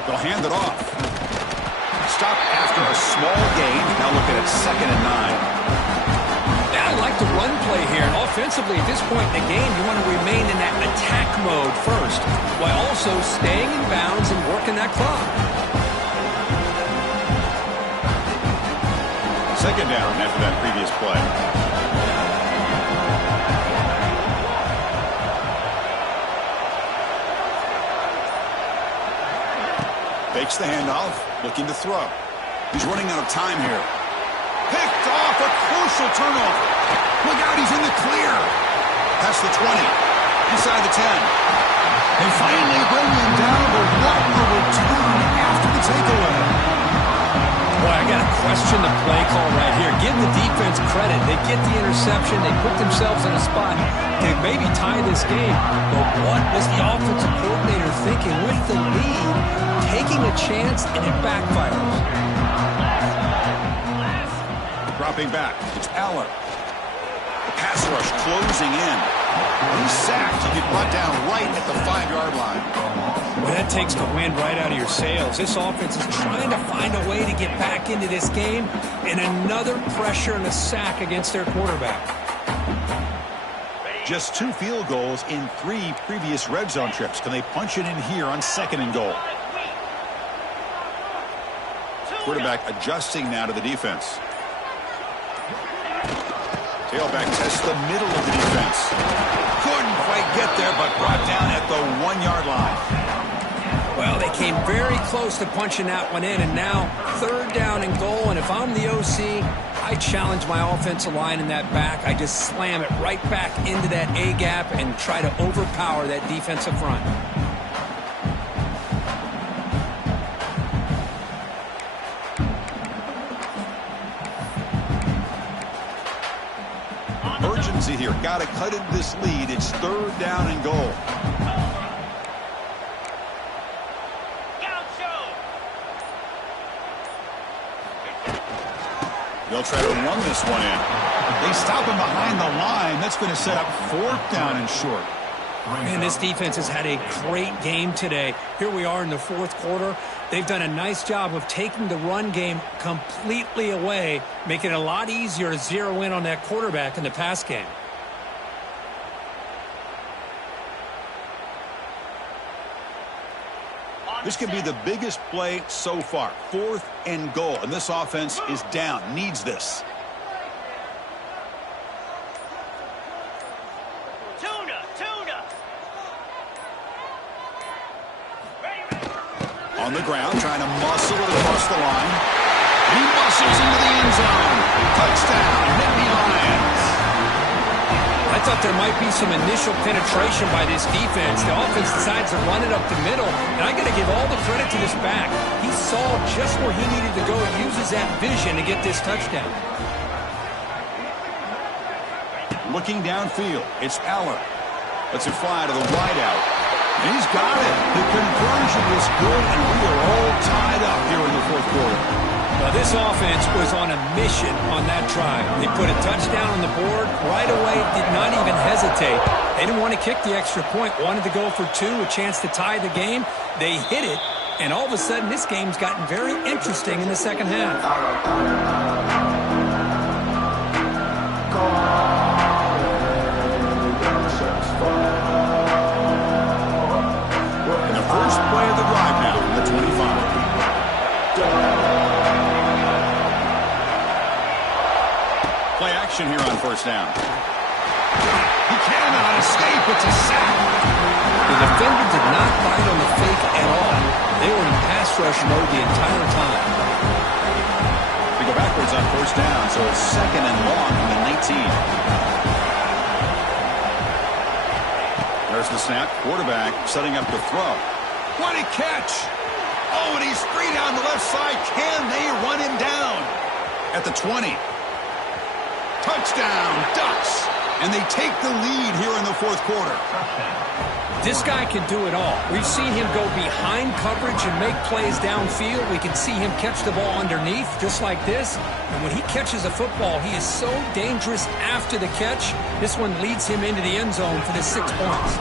They'll hand it off. Stop after a small gain. Now looking at 2nd and 9. I like the run play here, and offensively at this point in the game, you want to remain in that attack mode first, while also staying in bounds and working that clock. 2nd down after that previous play. Fakes the handoff, looking to throw. He's running out of time here. Picked off, a crucial turnover. Look out, he's in the clear. Past the 20, inside the 10. They finally bring him down, but what a return after the takeaway. Boy, I got to question the play call right here. Give the defense credit. They get the interception. They put themselves in a spot to maybe tie this game. But what was the offensive coordinator thinking with the lead? Taking a chance, and it backfires. Dropping back, it's Allen. The pass rush closing in. He's sacked. He get brought down right at the 5-yard line. Well, that takes the wind right out of your sails. This offense is trying to find a way to get back into this game, and another pressure and a sack against their quarterback. Just 2 field goals in 3 previous red zone trips. Can they punch it in here on 2nd and goal? Quarterback adjusting now to the defense. Tailback tests the middle of the defense. Couldn't quite get there, but brought down at the 1-yard line. Well, they came very close to punching that one in, and now 3rd down and goal. And if I'm the OC, I challenge my offensive line in that back. I just slam it right back into that A-gap and try to overpower that defensive front. Urgency here. Got to cut into this lead. It's 3rd down and goal. They'll try to run this one in. They stop him behind the line. That's going to set up 4th down and short. Man, this defense has had a great game today. Here we are in the 4th quarter. They've done a nice job of taking the run game completely away, making it a lot easier to zero in on that quarterback in the pass game. This could be the biggest play so far. 4th and goal, and this offense is down. Needs this. On the ground, trying to muscle it across the line. He muscles into the end zone. Touchdown, Nittany Lions. I thought there might be some initial penetration by this defense. The offense decides to run it up the middle, and I got to give all the credit to this back. He saw just where he needed to go and uses that vision to get this touchdown. Looking downfield, it's Allen. Lets it fly to the wideout. He's got it. The conversion is good, and we are all tied up here in the 4th quarter. Well, this offense was on a mission on that drive. They put a touchdown on the board right away, did not even hesitate. They didn't want to kick the extra point, wanted to go for 2, a chance to tie the game. They hit it, and all of a sudden this game's gotten very interesting in the 2nd half. And the first play of the drive now from the 25. Play action here on 1st down. He cannot escape. It's a sack. The defender did not bite on the fake at all. They were in pass rush mode the entire time. We go backwards on first down, so it's second and long from the 19. There's the snap. Quarterback setting up to throw. What a catch! Oh, and he's free down the left side. Can they run him down? At the 20. Touchdown, Ducks! And they take the lead here in the fourth quarter. This guy can do it all. We've seen him go behind coverage and make plays downfield. We can see him catch the ball underneath, just like this. And when he catches a football, he is so dangerous after the catch. This one leads him into the end zone for the 6 points.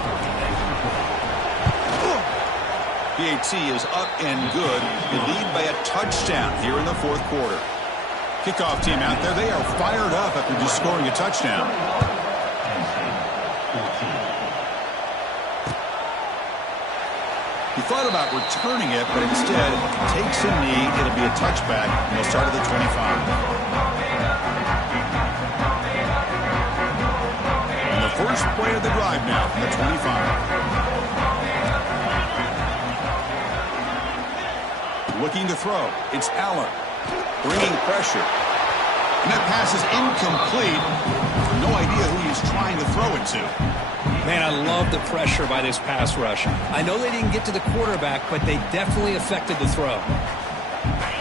PAT is up and good. They lead by a touchdown here in the fourth quarter. Kickoff team out there. They are fired up after just scoring a touchdown. He thought about returning it, but instead takes a knee. It'll be a touchback, and they'll start at the 25. And the first play of the drive now from the 25. Looking to throw. It's Allen. Bringing pressure. And that pass is incomplete. No idea who he's trying to throw it to. Man, I love the pressure by this pass rush. I know they didn't get to the quarterback, but they definitely affected the throw.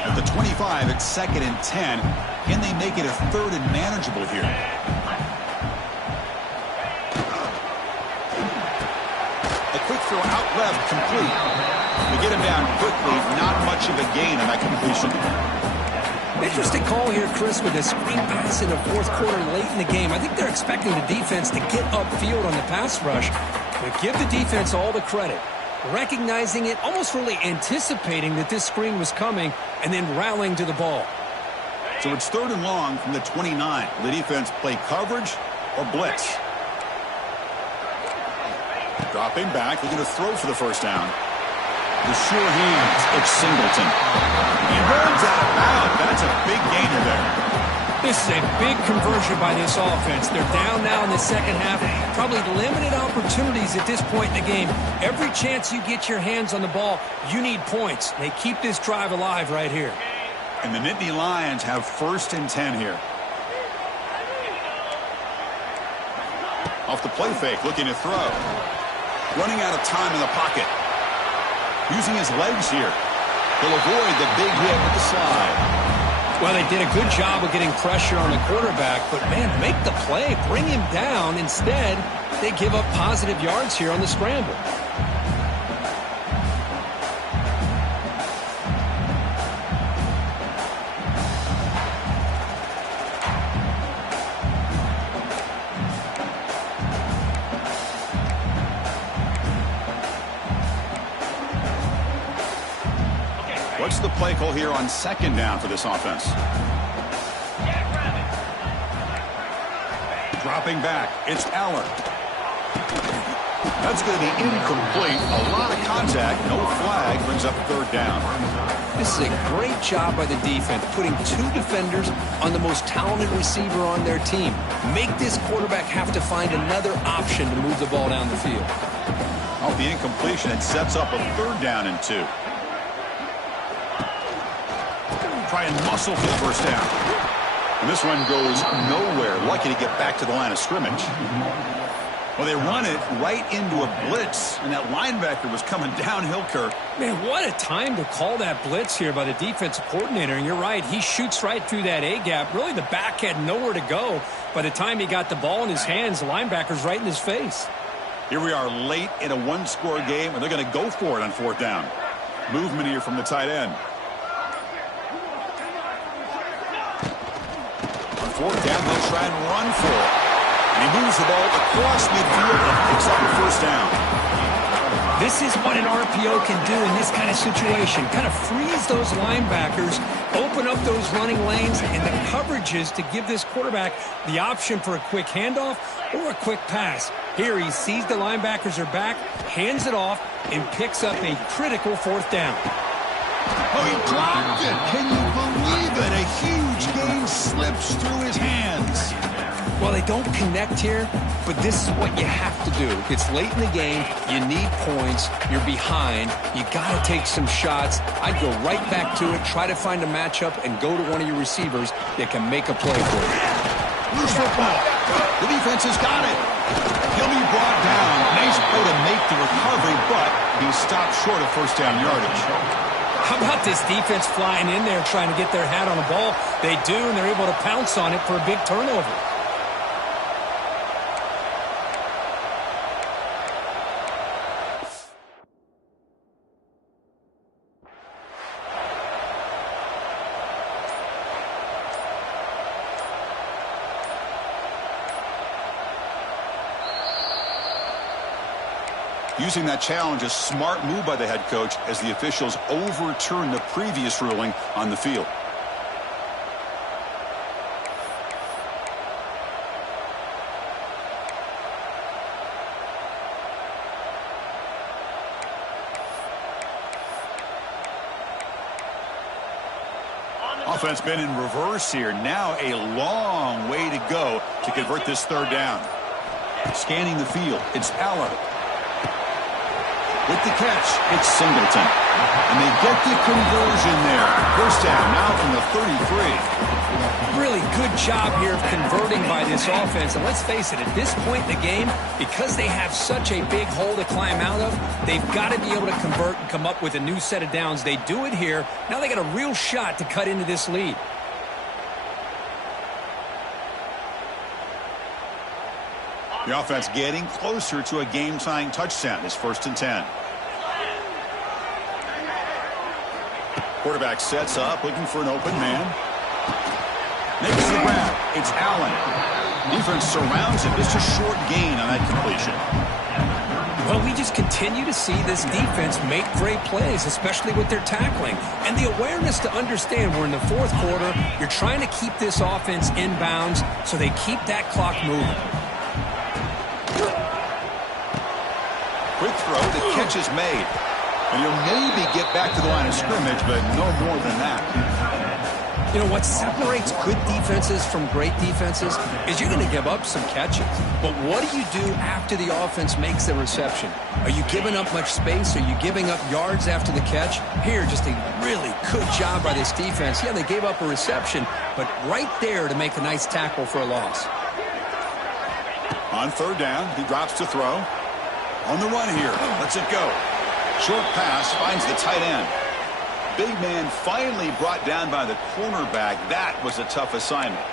At the 25, it's second and 10. Can they make it a third and manageable here? A quick throw out left, complete. We get him down quickly, not much of a gain on that completion. Interesting call here, Chris, with a screen pass in the fourth quarter late in the game. I think they're expecting the defense to get upfield on the pass rush, but give the defense all the credit. Recognizing it, almost really anticipating that this screen was coming, and then rallying to the ball. So it's third and long from the 29. The defense play coverage or blitz. Dropping back, looking to throw for the first down. The sure hands, it's Singleton. He runs out of bounds. That's a big gainer there. This is a big conversion by this offense. They're down now in the second half. Probably limited opportunities at this point in the game. Every chance you get your hands on the ball, you need points. They keep this drive alive right here. And the Nittany Lions have first and 10 here. Off the play fake, looking to throw. Running out of time in the pocket. Using his legs here. He'll avoid the big hit with the slide. Well, they did a good job of getting pressure on the quarterback, but, man, make the play. Bring him down. Instead, they give up positive yards here on the scramble. What's the play call here on second down for this offense? Dropping back, it's Allen. That's going to be incomplete. A lot of contact, no flag, brings up third down. This is a great job by the defense, putting two defenders on the most talented receiver on their team. Make this quarterback have to find another option to move the ball down the field. Off the incompletion, it sets up a third down and 2. Try and muscle for the first down. And this one goes nowhere. Lucky to get back to the line of scrimmage. Well, they run it right into a blitz, and that linebacker was coming downhill, Kirk. Man, what a time to call that blitz here by the defensive coordinator. And you're right, he shoots right through that A-gap. Really, the back had nowhere to go. By the time he got the ball in his hands, the linebacker's right in his face. Here we are late in a one-score game, and they're going to go for it on fourth down. Movement here from the tight end. On fourth down, they'll try and run for it. And he moves the ball across midfield and picks up the first down. This is what an RPO can do in this kind of situation. Kind of freeze those linebackers, open up those running lanes and the coverages to give this quarterback the option for a quick handoff or a quick pass. Here he sees the linebackers are back, hands it off, and picks up a critical fourth down. Oh, he dropped it. Can you believe it? A huge gain slips through his hands. Well, they don't connect here, but this is what you have to do. It's late in the game. You need points. You're behind. You got to take some shots. I'd go right back to it, try to find a matchup, and go to one of your receivers that can make a play for you. Loose football. The defense has got it. He'll be brought down. Nice play to make the recovery, but he stopped short of first down yardage. How about this defense flying in there trying to get their hat on the ball? They do, and they're able to pounce on it for a big turnover. Using that challenge, a smart move by the head coach as the officials overturn the previous ruling on the field. Offense been in reverse here. Now a long way to go to convert this third down. Scanning the field, it's Allen. With the catch, it's Singleton. And they get the conversion there. First down now from the 33. Really good job here of converting by this offense. And let's face it, at this point in the game, because they have such a big hole to climb out of, they've got to be able to convert and come up with a new set of downs. They do it here. Now they got a real shot to cut into this lead. The offense getting closer to a game-tying touchdown. It's 1st and 10. Quarterback sets up, looking for an open man. Makes the grab. It's Allen. Defense surrounds him. Just a short gain on that completion. Well, we just continue to see this defense make great plays, especially with their tackling. And the awareness to understand we're in the fourth quarter. You're trying to keep this offense in bounds so they keep that clock moving. Quick throw, the catch is made. And you'll maybe get back to the line of scrimmage, but no more than that. You know, what separates good defenses from great defenses is you're going to give up some catches. But what do you do after the offense makes the reception? Are you giving up much space? Are you giving up yards after the catch? Here, just a really good job by this defense. Yeah, they gave up a reception, but right there to make a nice tackle for a loss. On third down, he drops to throw. On the run here, lets it go. Short pass finds the tight end. Big man finally brought down by the cornerback. That was a tough assignment.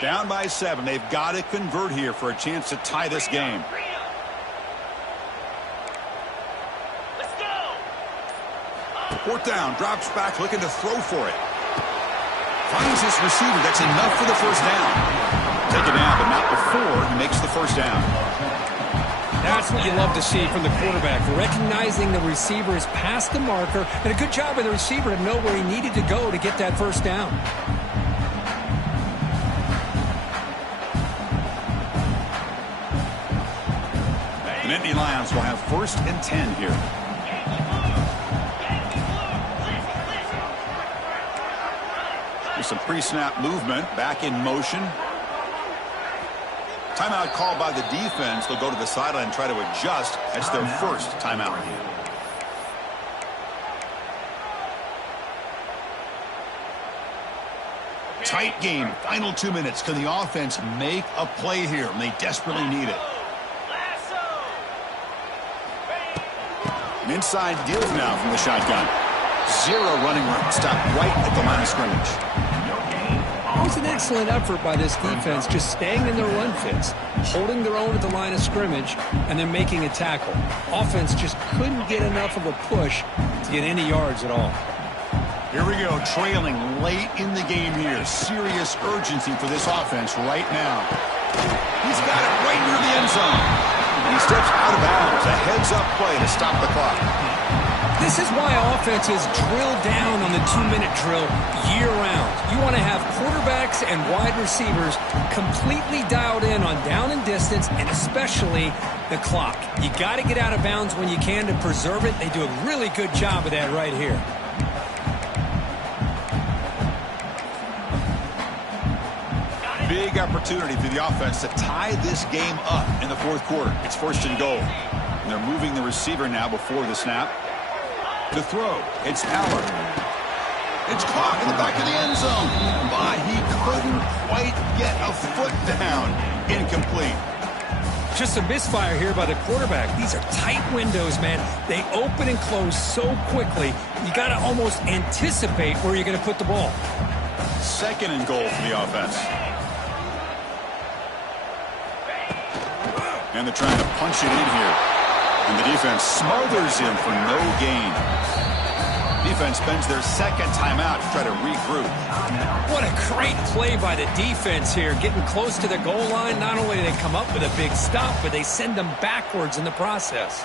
Down by 7. They've got to convert here for a chance to tie this game. Let's go. Fourth down, drops back, looking to throw for it. Finds his receiver. That's enough for the first down. Take it down, but not before he makes the first down. That's what you love to see from the quarterback. Recognizing the receiver is past the marker, and a good job by the receiver to know where he needed to go to get that first down. Nittany Lions will have 1st and 10 here. With some pre-snap movement, back in motion. Timeout called by the defense. They'll go to the sideline and try to adjust. That's their first timeout. Tight game. Final 2 minutes. Can the offense make a play here? And they desperately need it. An inside deals now from the shotgun. 0 running room. Stopped right at the line of scrimmage. It was an excellent effort by this defense, just staying in their run fits, holding their own at the line of scrimmage, and then making a tackle. Offense just couldn't get enough of a push to get any yards at all. Here we go, trailing late in the game here. Serious urgency for this offense right now. He's got it right near the end zone. He steps out of bounds. A heads-up play to stop the clock. This is why offenses drill down on the 2-minute drill year-round. You want to have quarterbacks and wide receivers completely dialed in on down and distance, and especially the clock. You got to get out of bounds when you can to preserve it. They do a really good job of that right here. Big opportunity for the offense to tie this game up in the fourth quarter. It's 1st and goal. And they're moving the receiver now before the snap. To throw, it's Aller. It's caught in the back of the end zone, but he couldn't quite get a foot down. Incomplete. Just a misfire here by the quarterback. These are tight windows, man. They open and close so quickly, you got to almost anticipate where you're going to put the ball. 2nd and goal for the offense. And they're trying to punch it in here. And the defense smothers him for no gain. Defense spends their 2nd timeout to try to regroup. What a great play by the defense here. Getting close to the goal line, not only do they come up with a big stop, but they send them backwards in the process.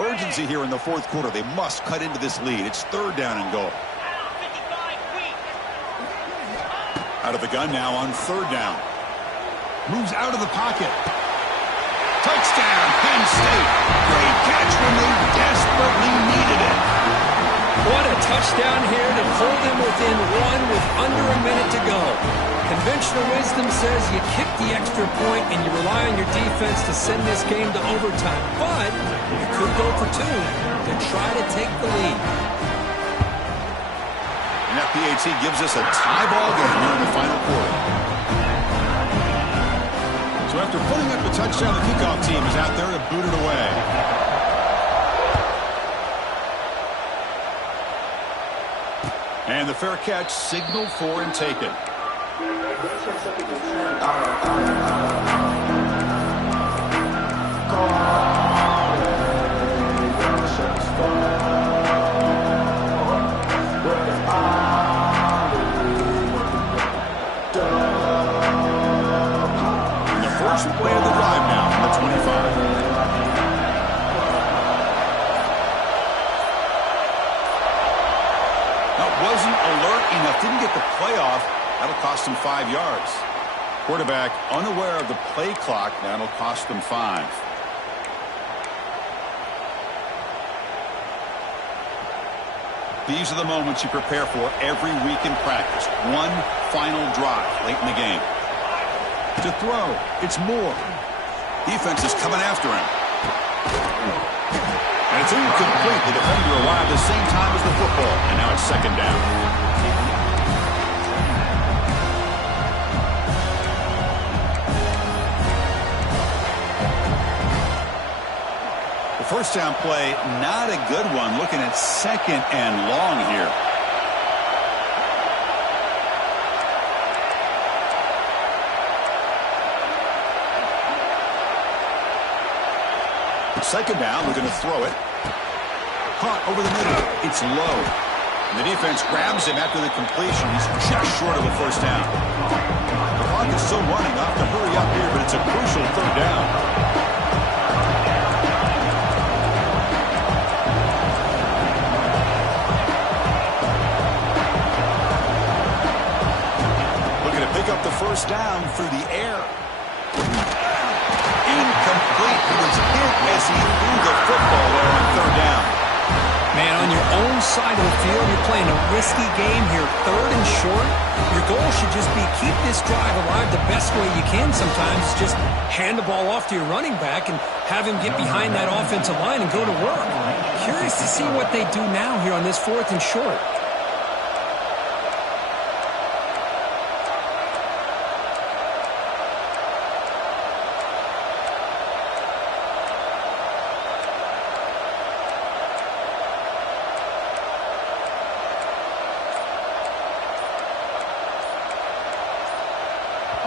Urgency here in the fourth quarter. They must cut into this lead. It's 3rd down and goal. Out of the gun now on 3rd down. Moves out of the pocket. Touchdown, Penn State. Great catch when they desperately needed it. What a touchdown here to pull them within 1 with under a minute to go. Conventional wisdom says you kick the extra point and you rely on your defense to send this game to overtime. But you could go for 2 to try to take the lead. And FPAT gives us a tie ball game here in the final quarter. So after putting up the touchdown, the kickoff team is out there to boot it away. And the fair catch signaled for and taken. First play of the drive now from the 25. That wasn't alert enough. Didn't get the play off. That'll cost him 5 yards. Quarterback unaware of the play clock. That'll cost them 5. These are the moments you prepare for every week in practice. One final drive late in the game. To throw, it's Moore. Defense is coming after him. And it's incomplete. The defender arrived the same time as the football, and now it's 2nd down. The 1st down play, not a good one. Looking at 2nd and long here. Second down, we're going to throw it. Caught over the middle. It's low. And the defense grabs him after the completion. He's just short of a 1st down. The clock is still running. I'll have to hurry up here, but it's a crucial 3rd down. Looking to pick up the 1st down through the air. Incomplete. He was hit as he threw the football there on 3rd down. Man, on your own side of the field, you're playing a risky game here, 3rd and short. Your goal should just be keep this drive alive the best way you can sometimes. Just hand the ball off to your running back and have him get behind that offensive line and go to work. Curious to see what they do now here on this 4th and short.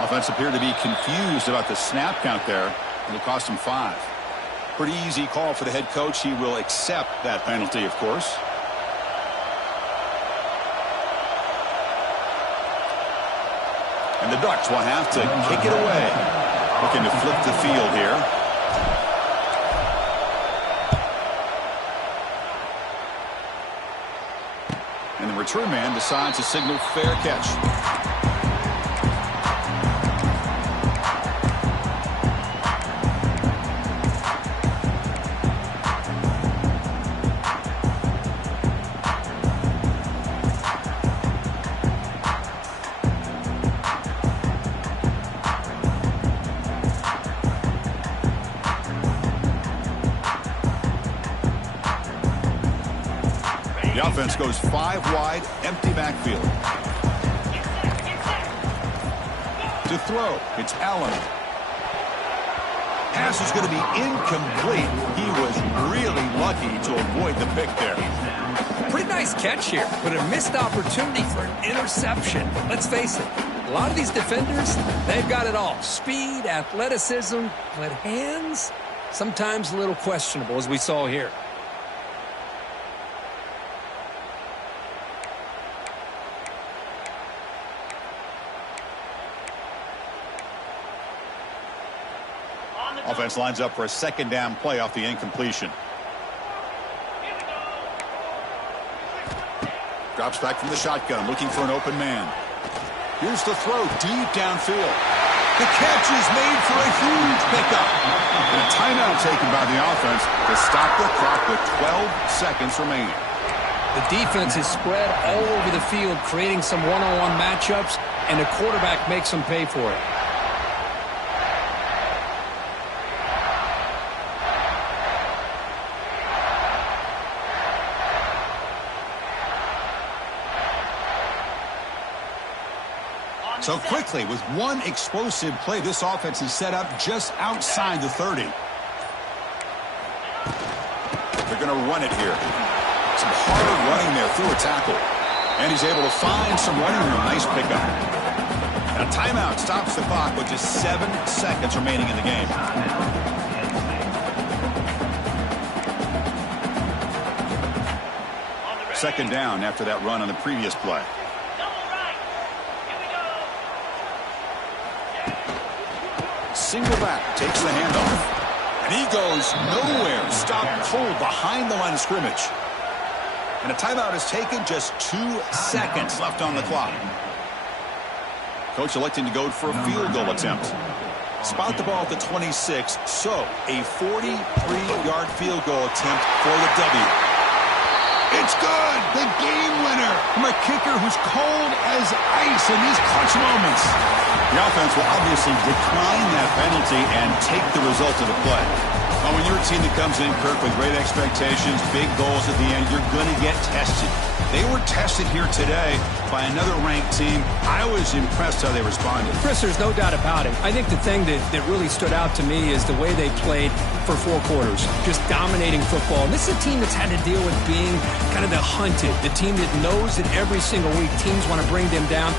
Offense appeared to be confused about the snap count there. It'll cost him 5. Pretty easy call for the head coach. He will accept that penalty, of course. And the Ducks will have to kick it away. Looking to flip the field here. And the return man decides to signal fair catch. The offense goes 5 wide, empty backfield. To throw, it's Allen. Pass is going to be incomplete. He was really lucky to avoid the pick there. Pretty nice catch here, but a missed opportunity for an interception. Let's face it, a lot of these defenders, they've got it all. Speed, athleticism, but hands, sometimes a little questionable, as we saw here. Offense lines up for a second down play off the incompletion. Drops back from the shotgun, looking for an open man. Here's the throw, deep downfield. The catch is made for a huge pickup. And a timeout taken by the offense to stop the clock with 12 seconds remaining. The defense is spread all over the field, creating some one-on-one matchups, and the quarterback makes them pay for it. So quickly, with one explosive play, this offense is set up just outside the 30. They're going to run it here. Some hard running there through a tackle. And he's able to find some running room. Nice pickup. And a timeout stops the clock with just 7 seconds remaining in the game. Second down after that run on the previous play. Single back, takes the handoff. And he goes nowhere. Stop cold behind the line of scrimmage. And a timeout is taken, just 2 seconds left on the clock. Coach electing to go for a field goal attempt. Spot the ball at the 26, so a 43-yard field goal attempt for the W. It's good! The game winner from a kicker who's cold as ice in these clutch moments. The offense will obviously decline that penalty and take the result of the play. Well, when you're a team that comes in, Kirk, with great expectations, big goals at the end, you're going to get tested. They were tested here today by another ranked team. I was impressed how they responded. Chris, there's no doubt about it. I think the thing that really stood out to me is the way they played for 4 quarters, just dominating football. And this is a team that's had to deal with being kind of the hunted, the team that knows that every single week teams want to bring them down.